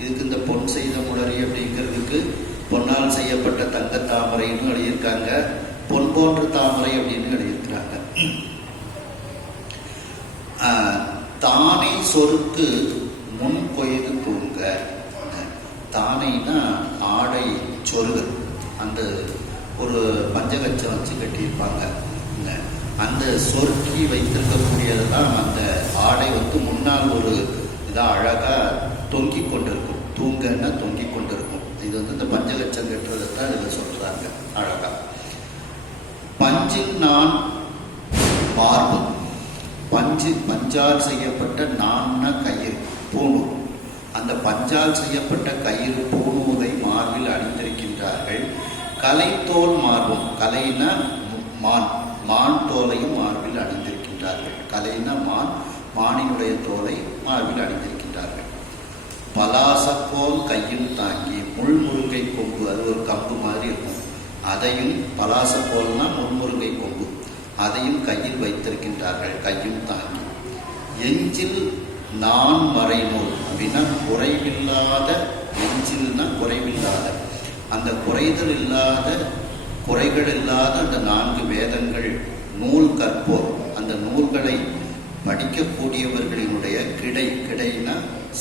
இதுக்கு இந்த பொன் செய்த முளரி அப்படிங்கிறதுக்கு பொன்னால் செய்யப்பட்ட தங்க தாமரைன்னு எழுதியிருக்காங்க. பொன் போன்ற தாமரை அப்படின்னு எழுதியிருக்கிறாங்க. தானே சொருக்கு முன் கொய்து தூங்க. தானைனா ஆடை சொருகல், அந்த ஒரு பஞ்சகச்சம் வச்சு கட்டியிருப்பாங்க. அந்த சொருக்கி வைத்திருக்கக்கூடியது தான் அந்த ஆடை முன்னால் ஒரு இதாக அழகாக தொங்கி கொண்டிருக்கும். தூங்கன்னா தொங்கி கொண்டிருக்கும். இது இந்த பஞ்சகச்சம் கட்டுறதை தான் இதில் சொல்கிறாங்க அழகா. பஞ்சின் நான் மார்பு, பஞ்சால் செய்யப்பட்ட நான்னா கயிறு பூணூல், அந்த பஞ்சால் செய்யப்பட்ட கயிறு பூணூலை மார்பில் அணிந்திருக்கின்றார்கள். கலைத்தோல் மார்பும், கலைனா மான் தோலையும் மார்பில் அணிந்திருக்கின்றார்கள். கலைனா மானினுடைய தோலை மார்பில் அணிந்திருக்கின்றார்கள். பலாசக்கோல் கையில் தாங்கி, முள்முருங்கை கொம்பு, அது ஒரு கம்பு மாதிரி இருக்கும், அதையும் பலாசக்கோல்னா முள்முருங்கை கொம்பு, அதையும் கையில் வைத்திருக்கின்றார்கள், கையும் தாங்கி. எஞ்சில் நான் மறைநூல் அப்படின்னா குறைவில்லாத, எஞ்சில்னா குறைவில்லாத, அந்த குறைதல் இல்லாத, குறைகள் இல்லாத அந்த 4 வேதங்கள் நூல் கற்போர், அந்த நூல்களை படிக்கக்கூடியவர்களினுடைய கிடைனா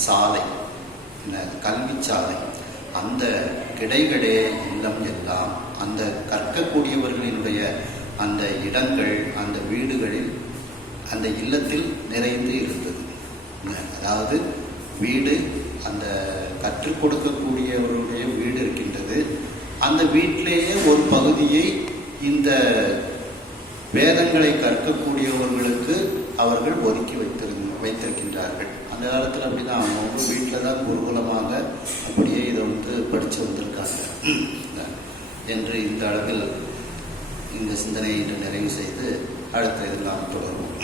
சாலை, கல்வி சாலை, அந்த கிடைகளே இல்லம் எல்லாம், அந்த கற்கக்கூடியவர்களினுடைய அந்த இடங்கள் அந்த வீடுகளில், அந்த இல்லத்தில் நிறைந்து இருந்தது. அதாவது வீடு, அந்த கற்றுக் கொடுக்கக்கூடியவருடைய வீடு இருக்கின்றது. அந்த வீட்டிலேயே ஒரு பகுதியை இந்த வேதங்களை கற்கக்கூடியவர்களுக்கு அவர்கள் ஒதுக்கி வைத்திருக்கின்றார்கள். அந்த காலத்தில் அப்படிதான், அவங்க வீட்டில் தான் குருகுலமாக அப்படியே இதை படித்து வந்திருக்காங்க என்று இந்த அளவில் இந்த சிந்தனையை இன்று நிறைவு செய்து அடுத்த இதெல்லாம் தொடரும்.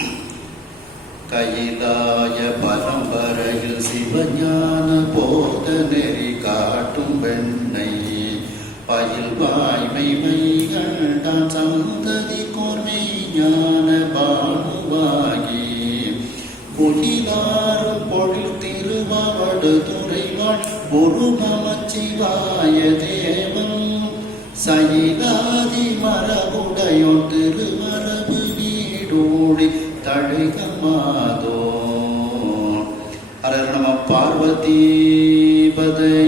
கையிலாய பரம்பரையில் சிவஞான போத நெறி காட்டும் வெண்ணை பயில் வாய்மை மைகண்டான் சந்ததி கோர்மை ஞான பாடுவாகி பொழிலாரும் பொழில் திருவாவடு துறைவாள் ஒரு நமச்சிவாய தேவன் சயிலாதி மரபுடையோ திருமரபு வீடோடி தழைகமாதோ. ஹர நம பார்வதி பதை.